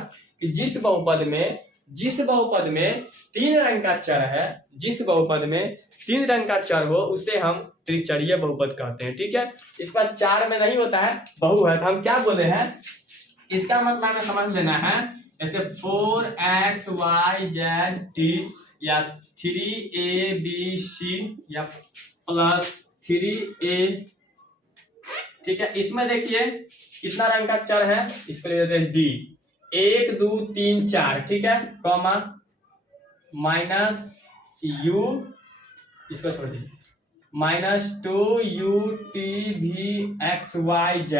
कि जिस बहुपद में 3 रंग का चर है, जिस बहुपद में 3 रंग का चर हो उसे हम त्रिचरीय बहुपद कहते हैं। ठीक है, इसका 4 में नहीं होता है, बहु है, तो हम क्या बोले हैं, इसका मतलब हमें समझ लेना है, जैसे 4x y z t या 3a b c या प्लस 3a। ठीक है, इसमें देखिए कितना रंग का चर है, इसको ले लेते हैं d, 1 2 3 4, ठीक है, कॉमा माइनस u, इसको छोड़ दीजिए, minus 2u t v x y z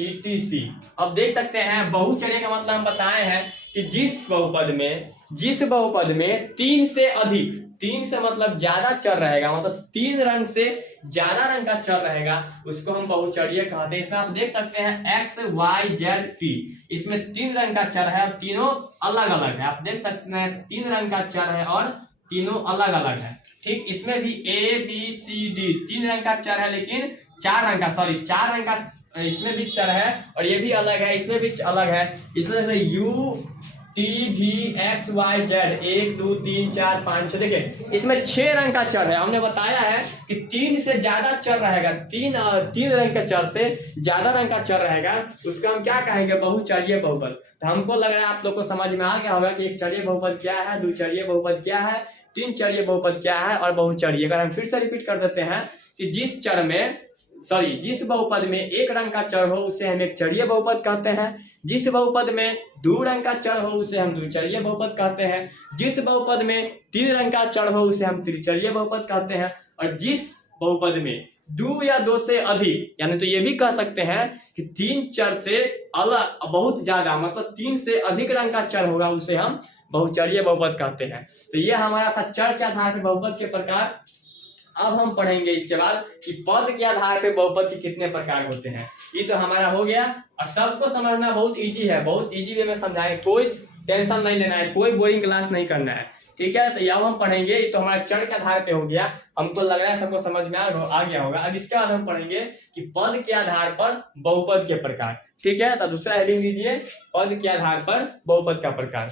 etc। अब देख सकते हैं बहुचर्य का मतलब हम बताए हैं कि जिस बहुपद में 3 से अधिक, 3 से मतलब ज्यादा चर रहेगा, मतलब 3 रंग से ज्यादा रंग का चर रहेगा, उसको हम बहुचर्य कहते हैं। इसमें आप देख सकते हैं x y z t, इसमें 3 रंग का चर है और तीनों अलग अलग है। आप देख सकते हैं 3 रंग का चर है और तीनों अलग अलग है। ठीक, इसमें भी a b c d 3 रंग का चर है, लेकिन 4 रंग का इसमें भी चर है, और ये भी अलग है, इसमें भी अलग है। इसमें u t v x y z 1 2 3 4 5 6, देखिए इसमें 6 रंग का चर है। हमने बताया है कि 3 से ज्यादा चर रहेगा, 3 रंग के चर से ज्यादा रंग का चर रहेगा, उसको हम क्या कहेंगे, बहुचर्य बहुपद। तो हमको लग रहा है आप लोग को समझ में आ गया होगा कि एक चर्य बहुपद क्या है, द्विचर्य बहुपद क्या है, 3 चर्य बहुपद क्या है और बहुचर्य। अगर हम फिर से रिपीट कर देते हैं कि जिस बहुपद में 1 रंग का चर हो उसे हम एक चरीय बहुपद कहते हैं, जिस बहुपद में 2 रंग का चर हो उसे हम द्विचरीय बहुपद कहते हैं, जिस बहुपद में 3 रंग का चर हो उसे हम त्रिचरीय बहुपद कहते हैं, और जिस बहुपद में 2 या 2 से अधिक, यानी तो ये भी कह सकते हैं कि 3 चर से अलग बहुत ज्यादा, मतलब 3 से अधिक रंग का चर होगा, उसे हम बहुचर्य बहुपद कहते हैं। तो ये हमारा था चर के आधार पर बहुपद के प्रकार। अब हम पढ़ेंगे इसके बाद कि पद के आधार पे बहुपद के कितने प्रकार होते हैं। ये तो हमारा हो गया, और सबको समझना बहुत इजी है, बहुत इजी वे में समझाएंगे, कोई टेंशन नहीं लेना है, कोई बोरिंग क्लास नहीं करना है। ठीक है, तो अब हम पढ़ेंगे, ये तो हमारा चर के आधार पे हो गया, हमको लग रहा है सबको समझ में आ गया होगा। अब इसके बाद हम पढ़ेंगे कि पद के आधार पर बहुपद के प्रकार। ठीक है, तो दूसरा हेडिंग दीजिए, पद के आधार पर बहुपद का प्रकार।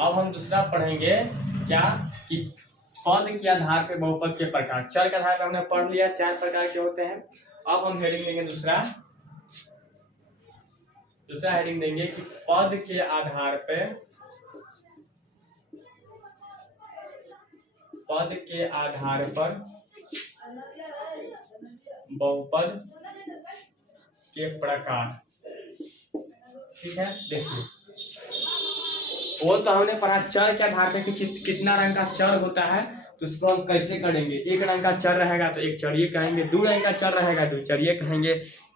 अब हम दूसरा पढ़ेंगे क्या, कि पद के आधार पे बहुपद के प्रकार। चर के आधार पे हमने पढ़ लिया 4 प्रकार के होते हैं। अब हम हेडिंग देंगे दूसरा हेडिंग देंगे कि पद के आधार पे बहुपद के प्रकार। ठीक है, देखिए वो तो हमने पढ़ा चर के आधार पे कि कितना रंग का चर होता है, तो उसको हम कैसे करेंगे। एक रंग का चर रहेगा तो एक चरिये कहेंगे, दो रंग का चर रहेगा दो चरिये कहेंगे,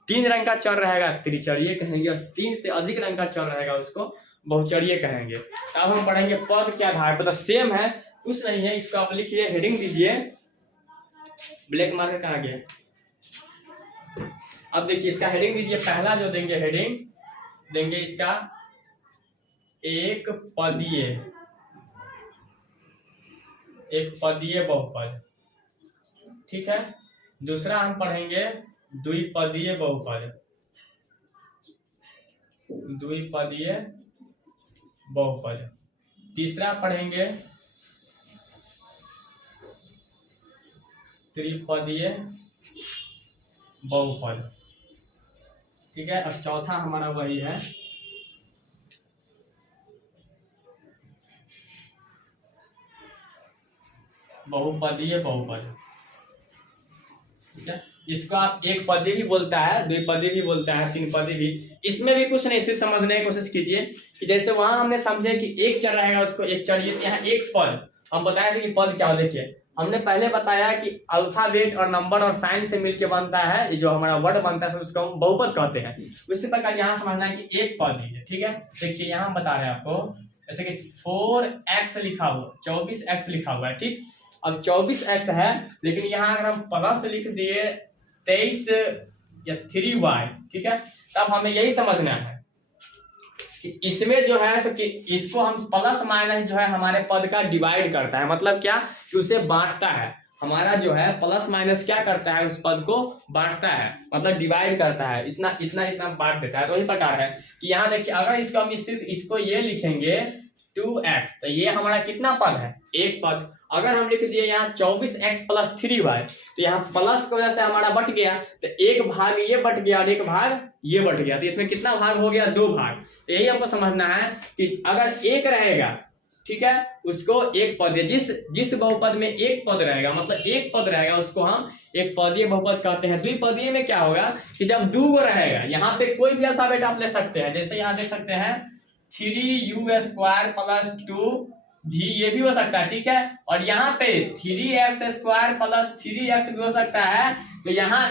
तीन रंग का चर रहेगा त्रिचरिये कहेंगे, और तीन से अधिक रंग का चर रहेगा उसको बहुचरिये कहेंगे। अब हम पढ़ेंगे पद के आधार पर, तो सेम है, कुछ नहीं है। इसको आप लिखिए, हेडिंग दीजिए, ब्लैक मार्कर कहाँ गया। अब देखिए इसका हेडिंग दीजिए, पहला जो देंगे हेडिंग देंगे इसका एक पदीय बहुपद, ठीक है। दूसरा हम पढ़ेंगे द्विपदीय बहुपद, तीसरा पढ़ेंगे त्रिपदीय बहुपद, ठीक है। और चौथा हमारा वही है बहुपदीय बहुपद, ठीक है। इसको आप एक पदी भी बोलता है, द्विपदी भी बोलता है, तीन पदी भी। इसमें भी कुछ नहीं, सिर्फ समझने की कोशिश कीजिए कि जैसे वहां हमने समझे कि एक चर रहेगा उसको एक चरिये, यहाँ एक पद हम बताए थे कि पद क्या हो। देखिए हमने पहले बताया कि अल्फाबेट और नंबर और साइन से मिलके बनता है, जो हमारा वर्ड बनता है उसको हम बहुपद कहते हैं। उसी प्रकार यहाँ समझना है कि एक पद है, ठीक है। देखिए यहाँ हम बता रहे हैं आपको, जैसे कि 4x लिखा हुआ, 24x लिखा हुआ है, ठीक। अब 24x है, लेकिन यहाँ अगर हम प्लस लिख दिए 23 या 3y, ठीक है, तब हमें यही समझना है कि इसमें जो है कि इसको हम प्लस माइनस जो है हमारे पद का डिवाइड करता है। मतलब क्या कि उसे बांटता है। हमारा जो है प्लस माइनस क्या करता है, उस पद को बांटता है, मतलब डिवाइड करता है, इतना इतना इतना बांट देता है। तो वही प्रकार है कि यहाँ देखिए अगर इसको हम सिर्फ इसको ये लिखेंगे 2x, तो ये हमारा कितना पद है, एक पद। अगर हम लिख दिए यहाँ 24x प्लस 3y, तो यहाँ प्लस की वजह से हमारा बट गया, तो एक भाग ये बट गया और एक भाग ये बट गया, तो इसमें कितना भाग हो गया, दो भाग। तो यही आपको समझना है कि अगर एक रहेगा, ठीक है, उसको एक पद, जिस बहुपद में एक पद रहेगा, मतलब एक पद रहेगा, उसको हम एक पदीय बहुपद कहते हैं। द्विपदीय में क्या होगा कि जब दो गो रहेगा, यहाँ पे कोई भी अल्फाबेट आप ले सकते हैं, जैसे यहाँ देख सकते हैं 3u² प्लस 2v, ये भी हो सकता है, ठीक है। और यहाँ पे 3x² प्लस 3x भी हो सकता है। तो यहाँ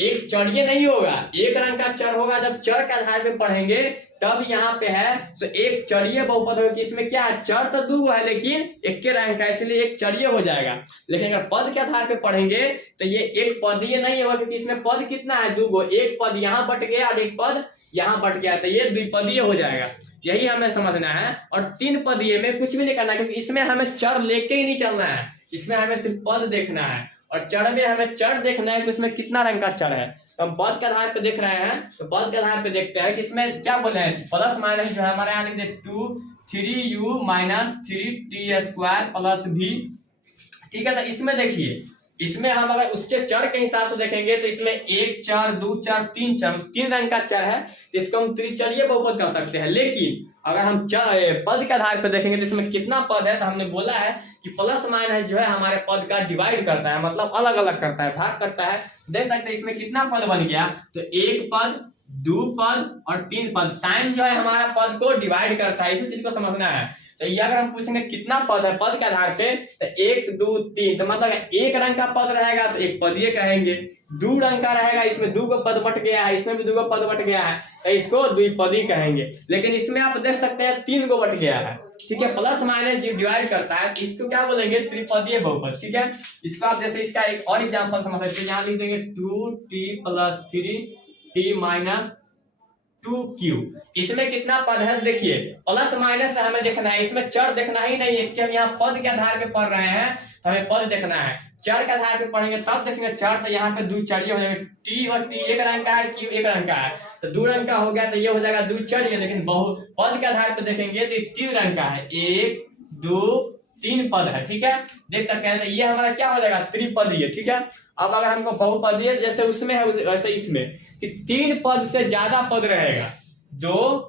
एक चरिये नहीं होगा, एक रंग का चर होगा। जब चर के आधार पे पढ़ेंगे तब यहाँ पे है सो एक चरिये बहुपद होगा कि इसमें क्या है, चर तो दो है लेकिन एक के रंग का, इसलिए एक चरिये हो जाएगा। लेकिन अगर पद के आधार पे पढ़ेंगे तो ये एक पदीय नहीं होगा, क्योंकि इसमें पद कितना है, दो गो, एक पद यहाँ बट गया और एक पद यहाँ बट गया, तो ये द्विपदीय हो जाएगा। यही हमें समझना है। और तीन पदीय में कुछ भी नहीं करना, क्योंकि इसमें हमें चर लेके ही नहीं चलना है, इसमें हमें सिर्फ पद देखना है। और चर में हमें चर देखना है कि उसमें कितना रंग का चर है। तो हम पद के आधार पे देख रहे हैं, तो पद के आधार पे देखते हैं कि इसमें क्या बोले हैं, प्लस माइनस जो है हमारे यहाँ लिख दे 2 3u minus 3t² plus v, ठीक है। तो इसमें देखिए, इसमें हम अगर उसके चर के हिसाब से देखेंगे तो इसमें 1 4 2 4 3 चर, तीन रंग का चर है, तो इसको हम त्रिचरिये बहुपद कर सकते हैं। लेकिन अगर हम पद के आधार पर देखेंगे तो इसमें कितना पद है, तो हमने बोला है कि प्लस माइनस जो है हमारे पद का डिवाइड करता है, मतलब अलग अलग करता है, भाग करता है। देख सकते हैं इसमें कितना पद बन गया, तो एक पद, दो पद और तीन पद। साइन जो है हमारा पद को डिवाइड करता है, इसी चीज को समझना है। तो ये अगर हम पूछेंगे कितना पद है पद के आधार पे, तो 1 2 3, तो मतलब एक रंग का पद रहेगा तो एक पदीय कहेंगे। दो रंग का रहेगा, इसमें दो पद बट गया है, इसमें भी दो पद बट गया है, तो इसको द्विपदी कहेंगे। लेकिन इसमें आप देख सकते हैं 3 गो बट गया है, ठीक है। प्लस माइनस जो डिवाइड करता है इसको क्या बोलेंगे, त्रिपदीय बहुपद, ठीक है। इसको आप जैसे इसका एक और एग्जाम्पल समझ सकते हैं, यहाँ लिख देंगे 2t plus 3t minus 2q। इसमें कितना पद है, देखिए प्लस माइनस हमें देखना है, इसमें चर देखना ही नहीं है, कि हम यहाँ पद के आधार पे पढ़ रहे हैं तो हमें पद देखना है। चर के आधार पे पढ़ेंगे तब देखेंगे चर, तो यहाँ पे दो चरिये हो जाएंगे, टी और टी एक रंग का है, क्यू एक रंग का है, तो दो रंग का हो गया, तो ये हो जाएगा दो चरिये। लेकिन पद के आधार पे देखेंगे तो 3 रंग का है, 1 2 3 पद है, ठीक है। देख सकते हैं ये हमारा क्या हो जाएगा, त्रिपदीय, ठीक है। अब अगर हमको बहुपदीय जैसे उसमें है वैसे इसमें कि 3 पद से ज्यादा पद रहेगा, जो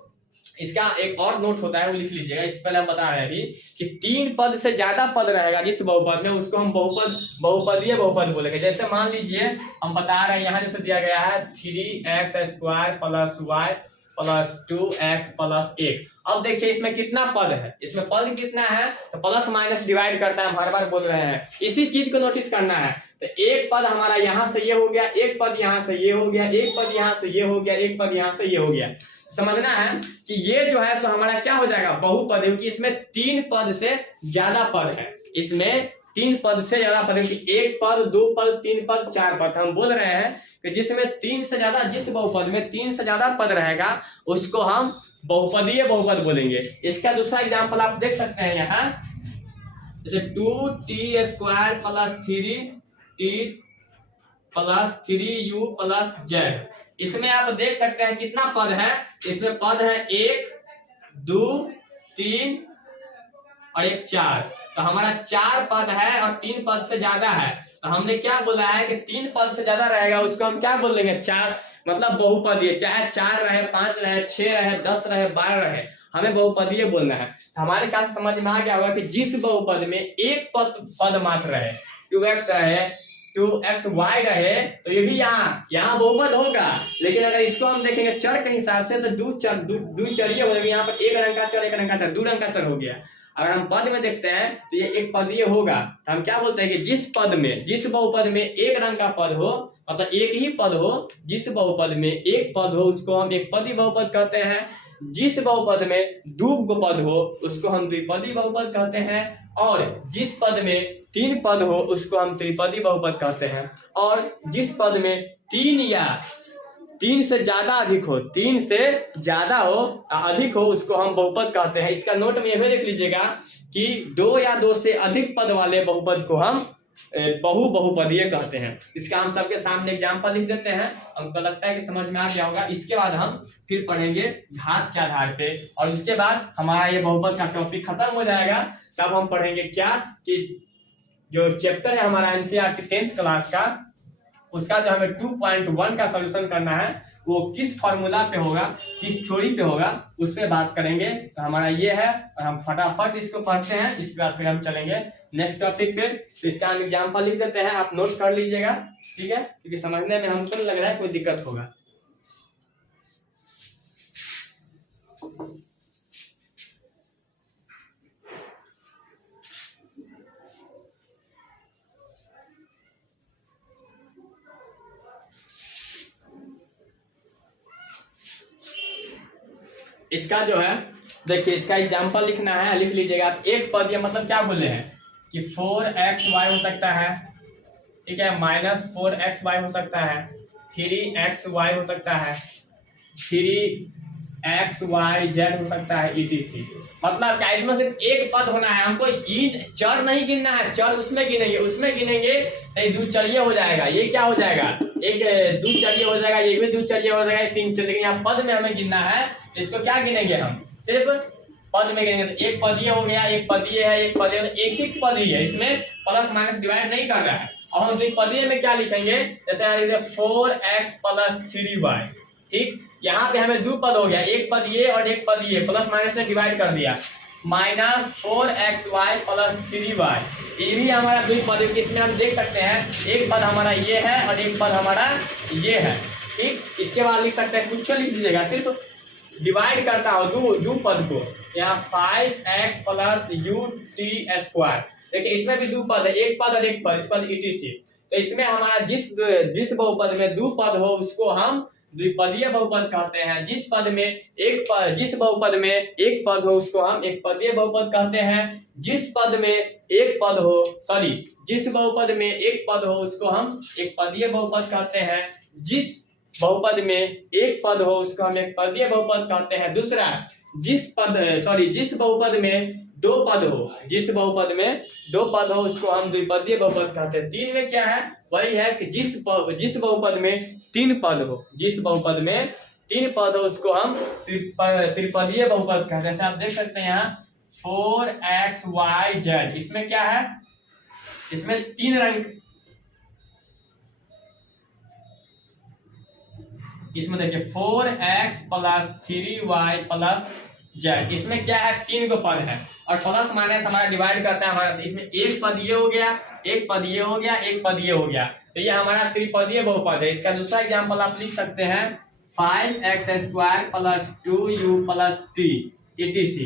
इसका एक और नोट होता है वो लिख लीजिएगा, इस पहले हम बता रहे हैं अभी कि 3 पद से ज्यादा पद रहेगा जिस बहुपद में, उसको हम बहुपदीय बहुपद बोलेंगे। जैसे मान लीजिए हम बता रहे हैं यहाँ जैसे दिया गया है 3x² plus y plus 2x plus 1। अब देखिए इसमें कितना पद है, इसमें पद कितना है, तो प्लस माइनस डिवाइड करता है, हम हर बार बोल रहे हैं, इसी चीज को नोटिस करना है। तो एक पद हमारा यहाँ से ये हो गया, एक पद यहाँ से ये हो गया, एक पद यहाँ से ये हो गया, एक पद यहाँ से ये हो गया। समझना है कि ये जो है सो हमारा क्या हो जाएगा, बहुपद, क्योंकि इसमें 3 पद से ज्यादा पद है, इसमें 3 पद से ज्यादा पद है, एक पद, 2 पद, 3 पद, 4 पद। हम बोल रहे हैं कि जिसमें 3 से ज्यादा, जिस बहुपद में 3 से ज्यादा पद रहेगा उसको हम बहुपदीय बहुपद बोलेंगे। इसका दूसरा एग्जाम्पल आप देख सकते हैं यहाँ, जैसे 2t² plus 3t plus 3u plus z। इसमें आप देख सकते हैं कितना पद है, इसमें पद है 1, 2, 3 और 1 4। तो हमारा 4 पद है और 3 पद से ज्यादा है, तो हमने क्या बोला है कि 3 पद से ज्यादा रहेगा उसको हम क्या बोलेंगे, 4, मतलब बहुपदीय। चाहे 4 रहे, 5 रहे, 6 रहे, 10 रहे, 12 रहे, हमें बहुपदीय बोलना है। हमारे क्या समझ में आ गया होगा कि जिस बहुपद में एक पद मात्र रहे, 2x रहे, 2xy रहे, तो ये भी यहाँ बहुपद होगा। लेकिन अगर इसको हम देखेंगे चर के हिसाब से तो द्विचरीय हो जाएगा। यहाँ पर एक रंग का चर, एक रंग का चर, 2 रंग का चर हो गया। अगर हम पद में देखते हैं तो ये एक पदीय होगा। तो हम क्या बोलते हैं कि जिस पद में, जिस बहुपद में एक रंग का पद हो, मतलब एक ही पद हो, जिस बहुपद में एक पद हो उसको हम एक पदी बहुपद कहते हैं। जिस बहुपद में 2 पद हो उसको हम द्विपदी बहुपद कहते हैं। और जिस पद में 3 पद हो उसको हम त्रिपदी बहुपद कहते हैं। और जिस पद में 3 या 3 से ज्यादा अधिक हो, 3 से ज्यादा हो अधिक हो, उसको हम बहुपद कहते हैं। इसका नोट में यह लिख लीजिएगा कि 2 या 2 से अधिक पद वाले बहुपद को हम बहुपदीय कहते हैं। इसका हम सबके सामने एग्जाम्पल लिख देते हैं, हमको लगता है कि समझ में आ गया होगा। इसके बाद हम फिर पढ़ेंगे घात के आधार पे, और उसके बाद हमारा ये बहुपद का टॉपिक खत्म हो जाएगा। तब हम पढ़ेंगे क्या कि जो चैप्टर है हमारा एनसीईआरटी 10th क्लास का, उसका जो हमें 2.1 का सॉल्यूशन करना है वो किस फॉर्मूला पे होगा, किस थ्योरी पे होगा, उस पर बात करेंगे। तो हमारा ये है, और हम फटाफट इसको पढ़ते हैं, इसके बाद फिर हम चलेंगे नेक्स्ट टॉपिक पे। तो इसका हम एग्जाम्पल लिख देते हैं, आप नोट कर लीजिएगा, ठीक है, क्योंकि समझने में हमको नहीं लग रहा है कोई दिक्कत होगा। इसका जो है देखिए, इसका एग्जाम्पल लिखना है, लिख लीजिएगा। एक पद, ये मतलब क्या बोले हैं कि 4xy हो सकता है, ठीक है, -4xy हो सकता है, 3xy हो सकता है, 3xyz हो सकता है, etc। मतलब क्या, इसमें सिर्फ एक पद होना है, हमको चर नहीं गिनना है। चर उसमें गिनेंगे तो ये द्विचरीय हो जाएगा। ये क्या हो जाएगा, एक द्विचरीय हो जाएगा, ये भी द्विचरीय हो जाएगा, 3 चर। लेकिन यहाँ पद में हमें गिनना है, इसको क्या गिनेंगे, हम सिर्फ पद में गिनेंगे। तो एक पदीय हो गया, एक पदीय है, एक पदीय, एक ही पदीय है, इसमें प्लस माइनस डिवाइड नहीं कर रहा है। और हम द्विपदीय में क्या लिखेंगे, जैसे यहाँ लिखे 4x प्लस 3y, ठीक। यहाँ पे हमें 2 पद हो गया, एक पद ये और एक पद ये, प्लस माइनस ने डिवाइड कर दिया, -4xy प्लस 3y। ये भी हमारा द्विपद, इसमें हम देख सकते हैं एक पद हमारा ये है और एक पद हमारा ये है, ठीक। इसके बाद लिख सकते हैं, कुछ लिख दीजिएगा, सिर्फ डिवाइड करता हो दो पद को। यहाँ 5x प्लस ut²। देखिए इसमें भी 2 पद है, एक पद और एक पद, इस पद etc। तो इसमें हमारा जिस बहुपद में 2 पद हो उसको हम द्विपदीय बहुपद कहते हैं। जिस बहुपद में एक पद हो उसको हम एक पदीय बहुपद कहते हैं। जिस बहुपद में एक पद हो उसको हम एक पदीय बहुपद कहते हैं। जिस बहुपद में एक पद हो उसको हम एक पदीय बहुपद कहते हैं। दूसरा, जिस बहुपद में 2 पद हो, जिस बहुपद में 2 पद हो उसको हम द्विपदीय बहुपद कहते हैं। 3 में क्या है, वही है कि जिस बहुपद में 3 पद हो, जिस बहुपद में 3 पद हो उसको हम त्रिपदीय बहुपद कहते हैं। जैसे आप देख सकते हैं यहाँ 4xyz, इसमें क्या है, इसमें 3 रंग, इसमें देखिए 4x plus 3y plus z, इसमें क्या है, 3 को पद है और प्लस माइनस हमारा डिवाइड करता है हमारा। इसमें एक पद ये हो गया, एक पद ये हो गया, एक पद ये हो गया, तो ये हमारा त्रिपदीय बहुपद है। इसका दूसरा एग्जांपल आप लिख सकते हैं 5x² plus 2u plus t etc।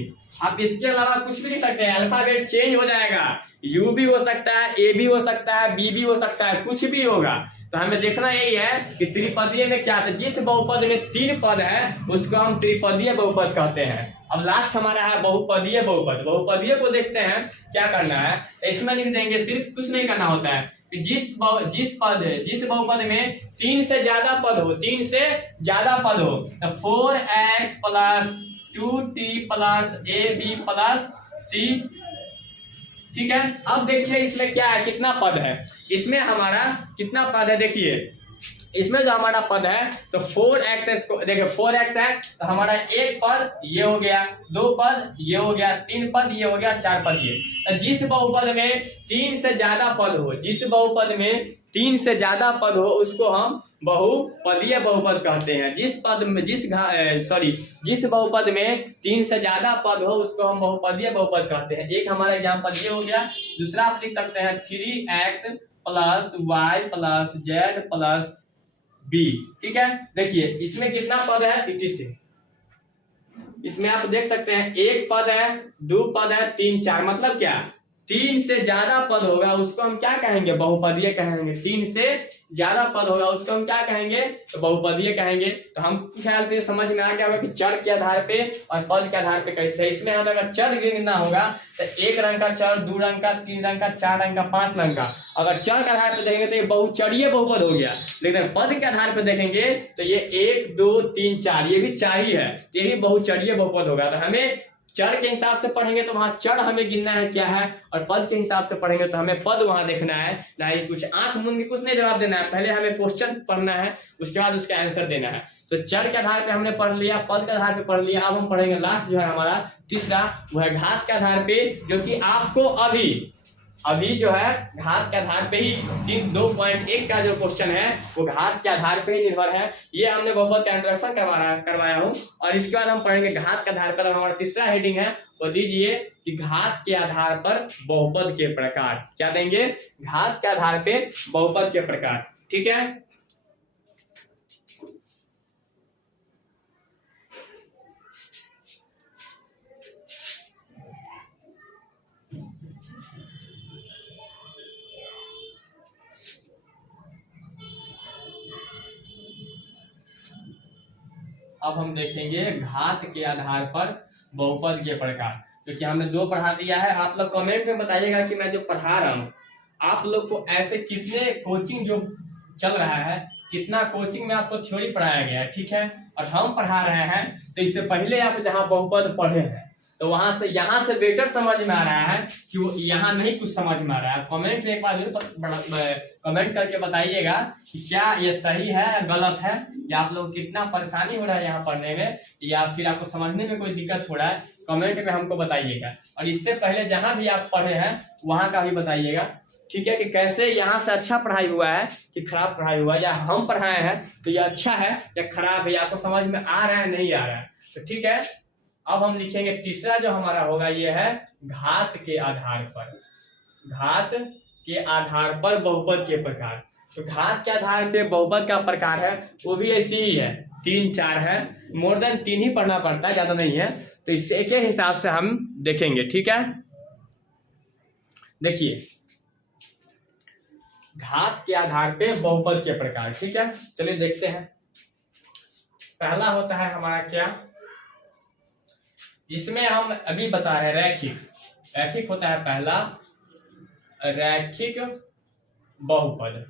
आप इसके अलावा कुछ भी नहीं सकते हैं, अल्फाबेट चेंज हो जाएगा, u भी हो सकता है, a भी हो सकता है, b भी हो सकता है, कुछ भी होगा। तो हमें देखना यही है कि त्रिपदीय में क्या है। जिस बहुपद में 3 पद है उसको हम त्रिपदीय बहुपद कहते हैं। अब लास्ट हमारा है बहुपदीय बहुपद। बहुपदीय को देखते हैं क्या करना है, इसमें लिख देंगे, सिर्फ कुछ नहीं करना होता है कि जिस बहुपद में 3 से ज्यादा पद हो, 3 से ज्यादा पद हो, तो 4x plus 2t plus ab plus c, ठीक है। अब देखिए इसमें क्या है, कितना पद है, इसमें हमारा कितना पद है, देखिए इसमें जो हमारा पद है तो 4x देखिए 4x है तो हमारा एक पद ये हो गया, 2 पद ये हो गया, 3 पद ये हो गया, 4 पद ये। तो जिस बहुपद में 3 से ज्यादा पद हो, जिस बहुपद में 3 से ज्यादा पद हो उसको हम बहुपदीय बहुपद कहते हैं। जिस बहुपद में 3 से ज्यादा पद हो उसको हम बहुपदीय बहुपद कहते हैं। एक हमारा एग्जाम्पल ये हो गया। दूसरा आप लिख सकते हैं 3x plus y plus z plus b, ठीक है। देखिए इसमें कितना पद है, 86। इसमें आप देख सकते हैं 1 पद है, 2 पद है, 3 4, मतलब क्या, 3 से ज्यादा पद होगा उसको हम क्या कहेंगे, बहुपदीय कहेंगे। 3 से ज्यादा पद होगा उसको हम क्या कहेंगे, तो बहुपदीय कहेंगे। तो हम ख्याल से समझ में आ गया होगा कि चर के आधार पे और पद के आधार पे कैसे है। इसमें हमें अगर चर गिनना होगा तो 1 रंग का चर, 2 रंग का, 3 रंग का, 4 रंग का, 5 रंग का। अगर चर के आधार पे देखेंगे तो ये बहुचरीय बहुपद हो गया, लेकिन पद के आधार पे देखेंगे तो ये 1 2 3 4 ये भी 4 ही है, ये भी बहुचरीय बहुपद होगा। तो हमें चर के हिसाब से पढ़ेंगे तो वहां चर हमें गिनना है क्या है, और पद के हिसाब से पढ़ेंगे तो हमें पद वहां देखना है। नहीं कुछ आंख मूंद के कुछ नहीं जवाब देना है, पहले हमें क्वेश्चन पढ़ना है उसके बाद उसका आंसर देना है। तो चर के आधार पे हमने पढ़ लिया, पद के आधार पे पढ़ लिया। अब हम पढ़ेंगे लास्ट जो है हमारा तीसरा, वो है घात के आधार पे, जो कि आपको अभी जो है घात के आधार पे ही 2.1 का जो क्वेश्चन है वो घात के आधार पे ही निर्भर है। ये हमने बहुपद का इंट्रोडक्शन करवाया हूँ, और इसके बाद हम पढ़ेंगे घात के आधार पर। हमारा तीसरा हेडिंग है वो दीजिए कि घात के आधार पर बहुपद के प्रकार। क्या देंगे, घात के आधार पे बहुपद के प्रकार, ठीक है। अब हम देखेंगे घात के आधार पर बहुपद के प्रकार, क्योंकि हमने 2 पढ़ा दिया है। आप लोग कमेंट में बताइएगा कि मैं जो पढ़ा रहा हूँ आप लोग को ऐसे कितने कोचिंग जो चल रहा है, कितना कोचिंग में आपको थ्योरी पढ़ाया गया है, ठीक है, और हम पढ़ा रहे हैं। तो इससे पहले आप जहाँ बहुपद पढ़े हैं तो वहां से यहाँ से बेटर समझ में आ रहा है कि वो यहाँ नहीं कुछ समझ में आ रहा है। कमेंट में एक बार कमेंट करके बताइएगा कि क्या ये सही है या गलत है, या आप लोग कितना परेशानी हो रहा है यहाँ पढ़ने में, या फिर आपको समझने में कोई दिक्कत हो रहा है, कमेंट में हमको बताइएगा। और इससे पहले जहाँ भी आप पढ़े हैं वहाँ का भी बताइएगा, ठीक है, कि कैसे यहाँ से अच्छा पढ़ाई हुआ है कि खराब पढ़ाई हुआ है, या हम पढ़ाए हैं तो ये अच्छा है या खराब है, या आपको समझ में आ रहा है नहीं आ रहा है। तो ठीक है, अब हम लिखेंगे तीसरा जो हमारा होगा ये है घात के आधार पर। घात के आधार पर बहुपद के प्रकार। तो घात के आधार पे बहुपद का प्रकार है वो भी ऐसी ही है, 3 4 है, मोर देन 3 ही पढ़ना पड़ता है, ज्यादा नहीं है। तो इससे एक हिसाब से हम देखेंगे, ठीक है। देखिए घात के आधार पे बहुपद के प्रकार, ठीक है, चलिए देखते हैं। पहला होता है हमारा क्या, जिसमें हम अभी बता रहे हैं रैखिक। रैखिक होता है पहला, रैखिक बहुपद,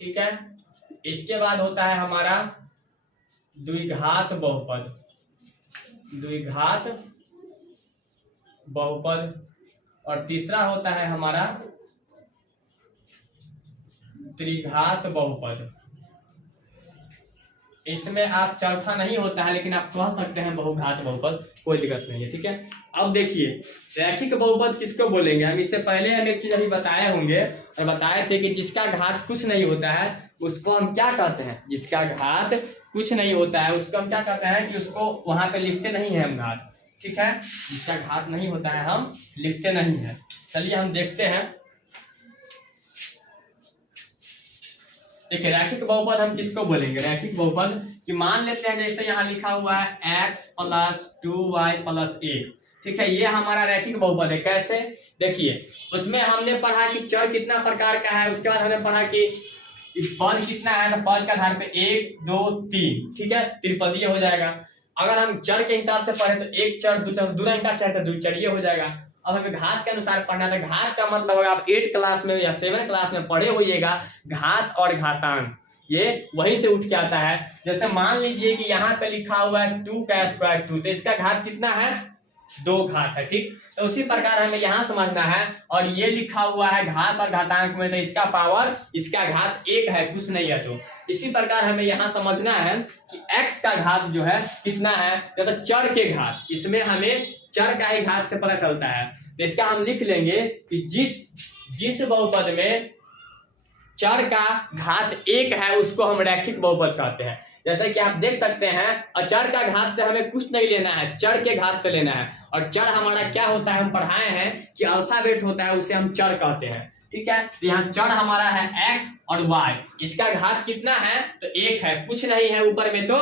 ठीक है। इसके बाद होता है हमारा द्विघात बहुपद, द्विघात बहुपद, और तीसरा होता है हमारा त्रिघात बहुपद। इसमें आप चौथा नहीं होता है, लेकिन आप कह सकते हैं बहुघात बहुपद, कोई दिक्कत नहीं है, ठीक है। अब देखिए रैखिक बहुपद किसको बोलेंगे, हम इससे पहले हम एक चीज अभी बताए होंगे और बताए थे कि जिसका घात कुछ नहीं होता है उसको हम क्या कहते हैं, जिसका घात कुछ नहीं होता है उसको हम क्या कहते हैं कि उसको वहां पे लिखते नहीं है हम घात, ठीक है। जिसका घात नहीं होता है हम लिखते नहीं है। चलिए हम देखते हैं। देखिए रैखिक बहुपद हम किसको बोलेंगे, रैखिक बहुपद कि मान लेते हैं जैसे यहाँ लिखा हुआ है x + 2y + 1, ठीक है, ये हमारा रैखिक बहुपद है। कैसे, देखिए उसमें हमने पढ़ा कि चर कितना प्रकार का है, उसके बाद हमने पढ़ा कि इस पद कितना है, तो पद के आधार पे 1 2 3, ठीक है, त्रिपदीय हो जाएगा। अगर हम चर के हिसाब से पढ़े तो एक चर दो चर, दूना का चर तो द्विचरीय हो जाएगा। अब हमें घात के अनुसार पढ़ना है, तो घात का मतलब होगा आप 8 क्लास में या 7 क्लास में पढ़े होइएगा, घात और घातांक ये वहीं से उठ के आता है। जैसे मान लीजिए कि यहाँ पे लिखा हुआ है 2 का स्क्वायर 2, तो इसका घात कितना है, 2 घात है, ठीक। तो उसी प्रकार हमें यहाँ समझना है, और ये लिखा हुआ है घात और घातांक में, तो इसका पावर, इसका घात 1 है, कुछ नहीं है। तो इसी प्रकार हमें यहाँ समझना है कि x का घात जो है कितना है, तो चर के घात, इसमें हमें चर का ही घात से पता चलता है। तो इसका हम लिख लेंगे कि जिस बहुपद में चर का घात 1 है उसको हम रैखिक बहुपद कहते हैं। जैसे कि आप देख सकते हैं, अचर का घात से हमें कुछ नहीं लेना है, चर के घात से लेना है। और चर हमारा क्या होता है, हम पढ़ाए हैं कि अल्फाबेट होता है, उसे हम चर कहते हैं, ठीक है। तो यहाँ चर हमारा है x और y, इसका घात कितना है, तो 1 है, कुछ नहीं है ऊपर में, तो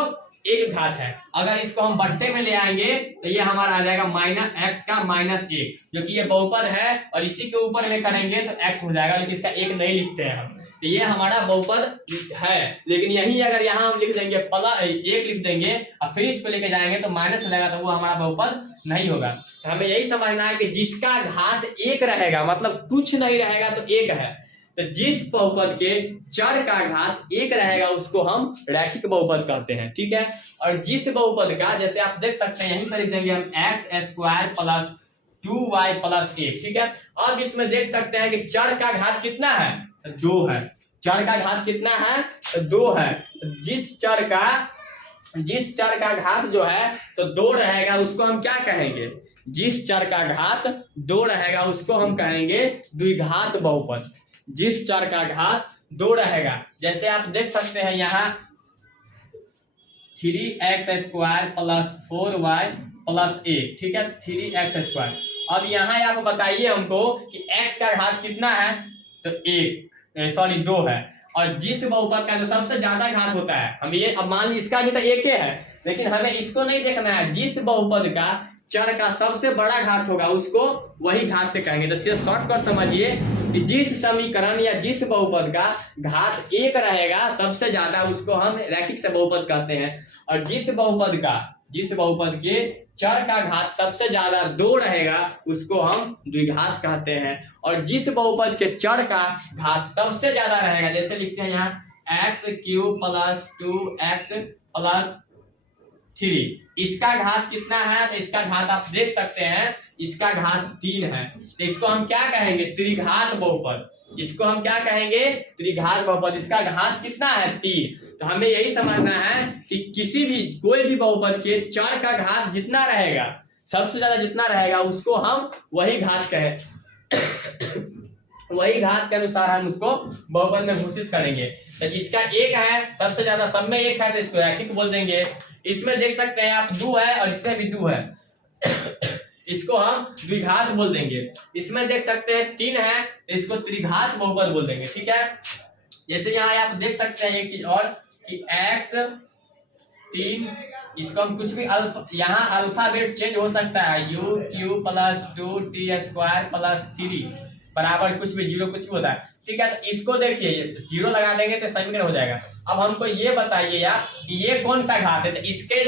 1 घात है। अगर इसको हम बट्टे में ले आएंगे तो ये हमारा आ जाएगा -x का -1, जो कि ये बहुपद है, और इसी के ऊपर में करेंगे तो x हो जाएगा, लेकिन इसका 1 नहीं लिखते हैं हम। तो ये हमारा बहुपद है, लेकिन यही अगर यहाँ हम लिख देंगे +1 लिख देंगे और फिर इस पे लेके जाएंगे तो माइनस हो जाएगा, तो वो हमारा बहुपद नहीं होगा। तो हमें यही समझना है कि जिसका घात 1 रहेगा, मतलब कुछ नहीं रहेगा तो 1 है, तो जिस बहुपद के चर का घात 1 रहेगा उसको हम रैखिक बहुपद कहते हैं, ठीक है। और जिस बहुपद का, जैसे आप देख सकते हैं, यहीं पर लिख देंगे हम x² + 2y + 1, ठीक है। अब इसमें देख सकते हैं कि चर का घात कितना है, 2 है, चर का घात कितना है, 2 है। जिस चर का घात जो है तो 2 रहेगा, उसको हम क्या कहेंगे, जिस चर का घात 2 रहेगा उसको हम कहेंगे द्विघात बहुपद। जिस चर का घात 2 रहेगा, जैसे आप देख सकते हैं यहाँ 3x² + 4y + 1, ठीक है, 3x²। अब यहाँ आप बताइए हमको कि x का घात कितना है, तो 2 है। और जिस बहुपद का जो सबसे ज्यादा घात होता है, हम ये अब मान ली इसका भी तो 1 है, लेकिन हमें इसको नहीं देखना है, जिस बहुपद का चर का सबसे बड़ा घात होगा उसको वही घात से कहेंगे। तो शॉर्टकट समझिए कि जिस समीकरण या जिस बहुपद का घात 1 रहेगा सबसे ज्यादा, उसको हम रैखिक से बहुपद कहते हैं। और जिस बहुपद के चर का घात सबसे ज्यादा 2 रहेगा उसको हम द्विघात कहते हैं। और जिस बहुपद के चर का घात सबसे ज्यादा रहेगा, जैसे लिखते हैं यहाँ x³ + 2x + 3, इसका घात कितना है, तो इसका घात आप देख सकते हैं, इसका घात 3 है, तो इसको हम क्या कहेंगे, त्रिघात बहुपद। इसको हम क्या कहेंगे, त्रिघात बहुपद। इसका घात कितना है, 3। तो हमें यही समझना है कि कोई भी बहुपद के चर का घात जितना रहेगा, सबसे ज्यादा जितना रहेगा, उसको हम वही घात कहें वही घात के अनुसार हम उसको बहुपद में घोषित करेंगे। तो इसका 1 है, सबसे ज्यादा सब में 1 है, तो इसको रैखिक बोल देंगे। इसमें देख सकते हैं आप 2 है और इसमें भी 2 है, इसको हम द्विघात बोल देंगे। इसमें देख सकते हैं 3 है, तो इसको त्रिघात बहुपद बोल देंगे, ठीक है। जैसे यहाँ आप देख सकते हैं एक चीज और कि x3, इसको हम कुछ भी यहाँ अल्फाबेट चेंज हो सकता है, u³ + 2t² + 3 बराबर कुछ भी 0 कुछ भी होता है, ठीक है। तो इसको देखिए 0 लगा देंगे तो समीकरण हो जाएगा। अब हमको ये बताइए यार कि ये कौन सा घात है, तो इसके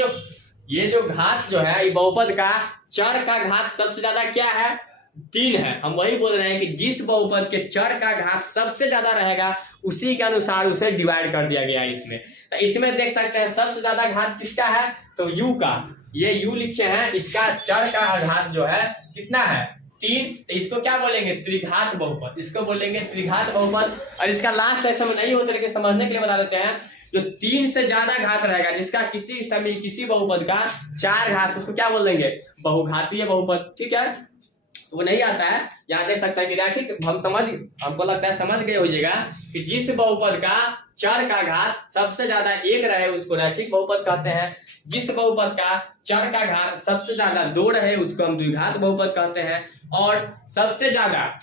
ये जो घात जो है, ये बहुपद का चर का घात सबसे ज्यादा क्या है, 3 है। हम वही बोल रहे हैं कि जिस बहुपद के चर का घात सबसे ज्यादा रहेगा उसी के अनुसार उसे डिवाइड कर दिया गया है इसमें। तो इसमें देख सकते हैं सबसे ज्यादा घात किसका है, तो u का, ये u लिखे हैं, इसका चर का घात जो है कितना है, 3। तो इसको क्या बोलेंगे, त्रिघात बहुपद, इसको बोलेंगे त्रिघात बहुपद। और इसका लास्ट ऐसा नहीं होता, लेकिन समझने के लिए बता देते हैं, जो 3 से ज्यादा घात रहेगा, जिसका किसी बहुपद का 4 घात, उसको क्या बोल देंगे, बहुघातीय बहुपद, ठीक है। वो नहीं आता है, यहाँ देख सकते हैं कि रैखिक, हमको लगता है समझ गए होइएगा कि जिस बहुपद का चर का घात सबसे ज्यादा 1 रहे उसको रैखिक बहुपद कहते हैं। जिस बहुपद का चर का घात सबसे ज्यादा 2 रहे उसको हम द्विघात बहुपद कहते हैं। और सबसे ज्यादा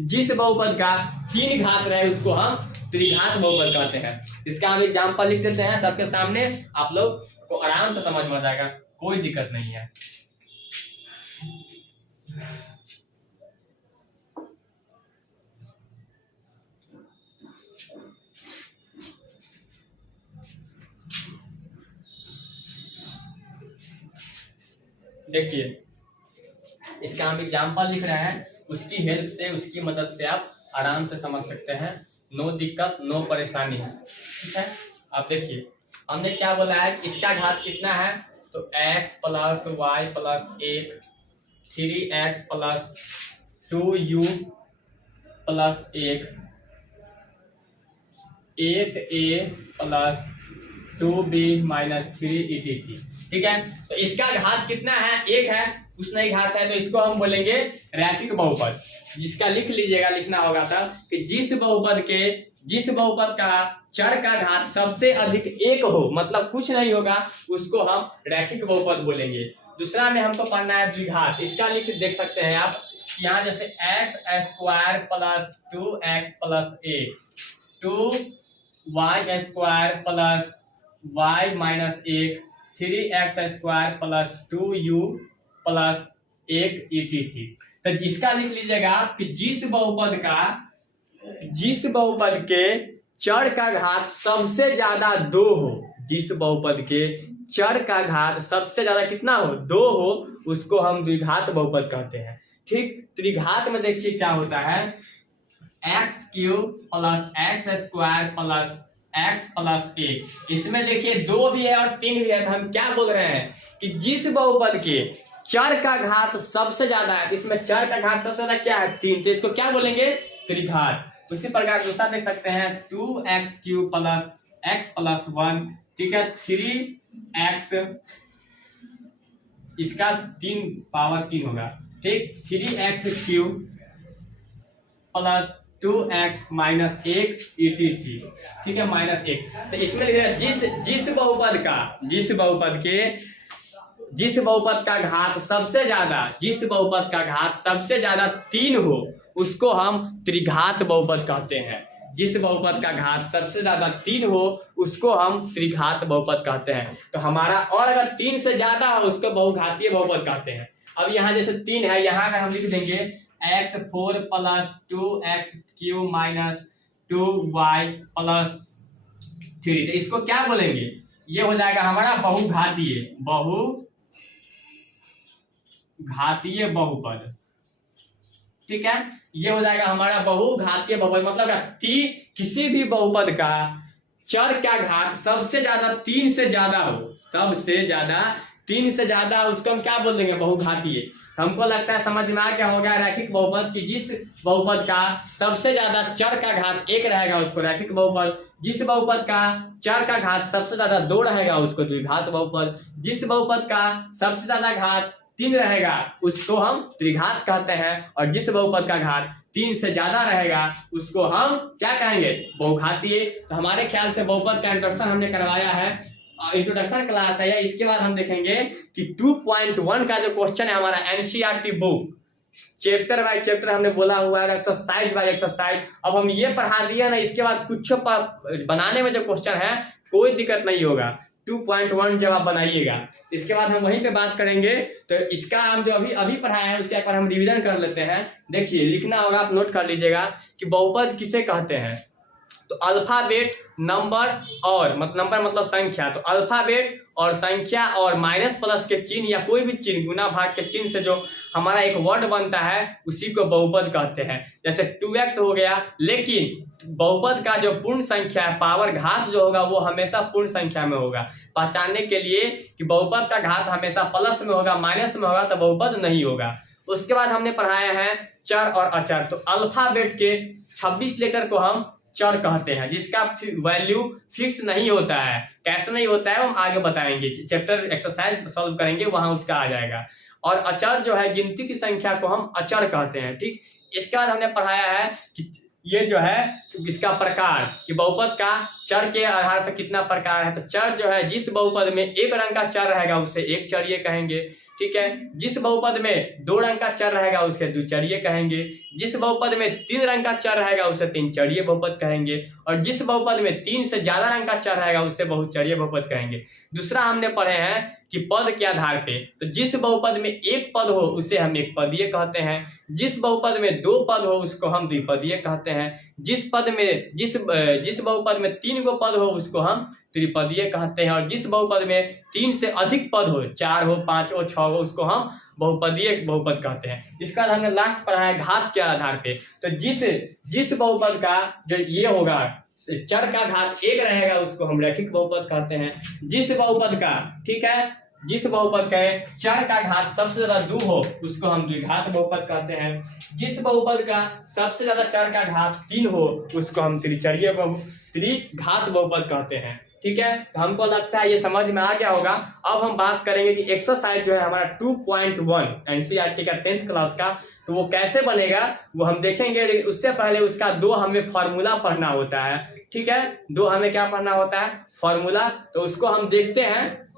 जिस बहुपद का 3 घात रहे उसको हम त्रिघात बहुपद कहते हैं। इसका हम एग्जाम्पल लिख देते हैं सबके सामने, आप लोग को आराम से समझ में आ जाएगा, कोई दिक्कत नहीं है। देखिए इसका हम एग्जाम्पल लिख रहे हैं, उसकी हेल्प से, उसकी मदद से आप आराम से समझ सकते हैं, नो दिक्कत नो परेशानी है, ठीक है। आप देखिए हमने क्या बोला है कि इसका घात कितना है, तो x plus y plus 1 3x plus 2u plus 1 8a plus 2b minus 3 etc, ठीक है। तो इसका घात कितना है, 1 है, कुछ नहीं घात है, तो इसको हम बोलेंगे रैखिक बहुपद। जिसका लिख लीजिएगा, लिखना होगा था कि जिस बहुपद का चर का घात सबसे अधिक 1 हो, मतलब कुछ नहीं होगा, उसको हम रैखिक बहुपद बोलेंगे। दूसरा में हमको पढ़ना है द्विघात। इसका लिख देख सकते हैं आप, यहाँ जैसे x square plus 2x plus 1 2y square plus y minus 1 3x square plus 2u plus 1 etc। तो इसका लिख लीजिएगा कि जिस बहुपद के चर का घात सबसे ज्यादा 2 हो, जिस बहुपद के चर का घात सबसे ज्यादा कितना हो, 2 हो, उसको हम द्विघात बहुपद कहते हैं, ठीक। त्रिघात में देखिए क्या होता है, x cube plus x square plus x plus 1। इसमें देखिए 2 भी है और 3 भी है, तो हम क्या बोल रहे हैं कि जिस बहुपद के चर का घात सबसे ज्यादा है, इसमें चर का घात सबसे ज्यादा क्या है, 3, तो इसको क्या बोलेंगे, त्रिघात। उसी प्रकार दूसरा देख सकते हैं 2x cube plus x plus 1, ठीक है, 3x इसका 3 पावर 3 होगा, ठीक, 3x cube plus 2x minus 1 etc, ठीक है, माइनस 1। तो इसमें लिख रहे हैं जिस बहुपद का घात सबसे ज्यादा 3 हो, उसको हम त्रिघात बहुपद कहते हैं। जिस बहुपद का घात सबसे ज्यादा 3 हो, उसको हम त्रिघात बहुपद कहते हैं। तो हमारा, और अगर 3 से ज्यादा हो, उसको बहुघातीय बहुपद कहते हैं। अब यहाँ जैसे 3 है, यहाँ अगर हम लिख देंगे x4 plus 2x cube minus 2y plus 3, तो इसको क्या बोलेंगे, ये हो जाएगा हमारा बहुघातीय बहुपद, ठीक है। ये हो जाएगा हमारा बहुघातीय बहुपद, मतलब किसी भी बहुपद का चर का घात सबसे ज्यादा 3 से ज्यादा हो, उसको हम क्या बोल देंगे, बहुघातीय। हमको लगता है समझ में आ गया होगा रैखिक बहुपद की जिस बहुपद का सबसे ज्यादा चर का घात 1 रहेगा उसको रैखिक बहुपद, जिस बहुपद का चर का घात सबसे ज्यादा 2 रहेगा उसको द्विघात बहुपद, जिस बहुपद का सबसे ज्यादा घात 3 रहेगा उसको हम त्रिघात कहते हैं, और जिस बहुपद का घात 3 से ज्यादा रहेगा उसको हम क्या कहेंगे, बहुघातीय। तो हमारे ख्याल से बहुपद का इंट्रोडक्शन हमने करवाया है, इंट्रोडक्शन क्लास है। इसके बाद हम देखेंगे कि 2.1 का जो क्वेश्चन है हमारा NCERT book, chapter by chapter हमने बोला हुआ है, एक्सरसाइज बाय एक्सरसाइज। अब हम ये पढ़ा दिया ना, इसके बाद कुछ बनाने में जो क्वेश्चन है कोई दिक्कत नहीं होगा। 2.1 जब आप बनाइएगा, इसके बाद हम वहीं पे बात करेंगे। तो इसका हम जो अभी पढ़ाए हैं उसके एक बार हम रिवीजन कर लेते हैं। देखिए लिखना होगा, आप नोट कर लीजिएगा कि बहुपद किसे कहते हैं। तो अल्फाबेट, नंबर और नंबर मतलब संख्या, तो अल्फाबेट और संख्या और माइनस प्लस के चिन्ह या कोई भी चिन्ह, गुना भाग के चिन्ह से जो हमारा एक वर्ड बनता है उसी को बहुपद कहते हैं। जैसे 2x हो गया, लेकिन बहुपद का जो पूर्ण संख्या है, पावर घात जो होगा वो हमेशा पूर्ण संख्या में होगा। पहचानने के लिए कि बहुपद का घात हमेशा प्लस में होगा, माइनस में होगा तो बहुपद नहीं होगा। उसके बाद हमने पढ़ाया है चर और अचर। तो अल्फाबेट के 26 लेटर को हम चर कहते हैं, जिसका वैल्यू फिक्स नहीं होता है। कैसे नहीं होता है हम आगे बताएंगे, चैप्टर एक्सरसाइज सॉल्व करेंगे वहां उसका आ जाएगा। और अचर जो है, गिनती की संख्या को हम अचर कहते हैं, ठीक। इसके बाद हमने पढ़ाया है कि ये जो है इसका प्रकार, कि बहुपद का चर के आधार पर कितना प्रकार है। तो चर जो है, जिस बहुपद में एक रंग का चर रहेगा उसे एक चर ये कहेंगे, ठीक है। जिस बहुपद में 2 रंग का चर रहेगा उसे द्विचरीय कहेंगे, जिस बहुपद में 3 रंग का चर रहेगा उसे तीनचरीय बहुपद कहेंगे, और जिस बहुपद में 3 से ज्यादा रंग का चर रहेगा उसे बहुचरीय बहुपद कहेंगे। दूसरा हमने पढ़े हैं कि पद के आधार पे, तो जिस बहुपद में एक पद हो उसे हम एक पदीय कहते हैं, जिस बहुपद में 2 पद हो उसको हम द्विपदीय कहते हैं, जिस बहुपद में 3 गो पद हो उसको हम त्रिपदीय कहते हैं, और जिस बहुपद में 3 से अधिक पद हो, 4 हो, 5 हो, 6 हो, उसको हम बहुपदीय बहुपद कहते हैं। इसका हमने लास्ट पढ़ा है घात के आधार पे, तो जिस बहुपद का जो ये होगा चर का घात 1 रहेगा उसको हम रैखिक बहुपद कहते हैं, जिस बहुपद का, ठीक है, जिस बहुपद का चर का घात सबसे ज्यादा 2 हो उसको हम द्विघात बहुपद कहते हैं, जिस बहुपद का सबसे ज्यादा चर का घात 3 हो उसको हम त्रिघात बहुपद कहते हैं, ठीक है। तो हमको लगता है ये समझ में आ गया होगा। अब हम बात करेंगे कि एक्सरसाइज जो है हमारा 2.1 एनसीईआरटी का 10th क्लास का, तो वो कैसे बनेगा वो हम देखेंगे, लेकिन उससे पहले उसका 2 हमें फॉर्मूला पढ़ना होता है, ठीक है। 2 हमें क्या पढ़ना होता है? फॉर्मूला। तो उसको हम देखते हैं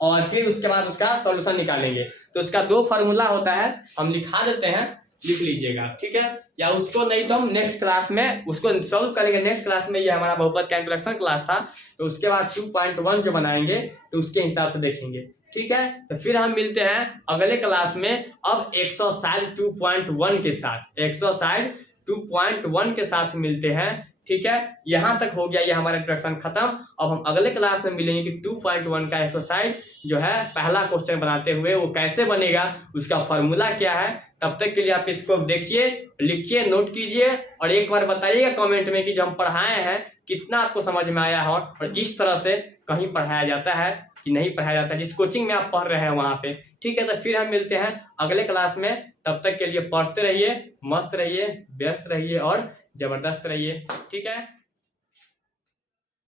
और फिर उसके बाद उसका सॉल्यूशन निकालेंगे। तो उसका 2 फॉर्मूला होता है, हम लिखा देते हैं, लिख लीजिएगा, ठीक है। या उसको नहीं तो हम नेक्स्ट क्लास में उसको सॉल्व करेंगे। नेक्स्ट क्लास में ये हमारा बहुपद का इंट्रोडक्शन क्लास था, तो उसके बाद 2.1 जो बनाएंगे तो उसके हिसाब से देखेंगे, ठीक है। तो फिर हम मिलते हैं अगले क्लास में अब एक्सरसाइज 2.1 के साथ, एक्सरसाइज 2.1 के साथ मिलते हैं, ठीक है। यहाँ तक हो गया ये हमारा इंट्रोडक्शन खत्म। अब हम अगले क्लास में मिलेंगे कि 2.1 का एक्सरसाइज जो है पहला क्वेश्चन बनाते हुए वो कैसे बनेगा, उसका फॉर्मूला क्या है। तब तक के लिए आप इसको देखिए, लिखिए, नोट कीजिए और एक बार बताइएगा कमेंट में कि जो हम पढ़ाए हैं कितना आपको समझ में आया हो, और इस तरह से कहीं पढ़ाया जाता है कि नहीं पढ़ाया जाता, जिस कोचिंग में आप पढ़ रहे हैं वहाँ पे, ठीक है। तो फिर हम मिलते हैं अगले क्लास में। तब तक के लिए पढ़ते रहिए, मस्त रहिए, व्यस्त रहिए और जबरदस्त रहिए, ठीक है।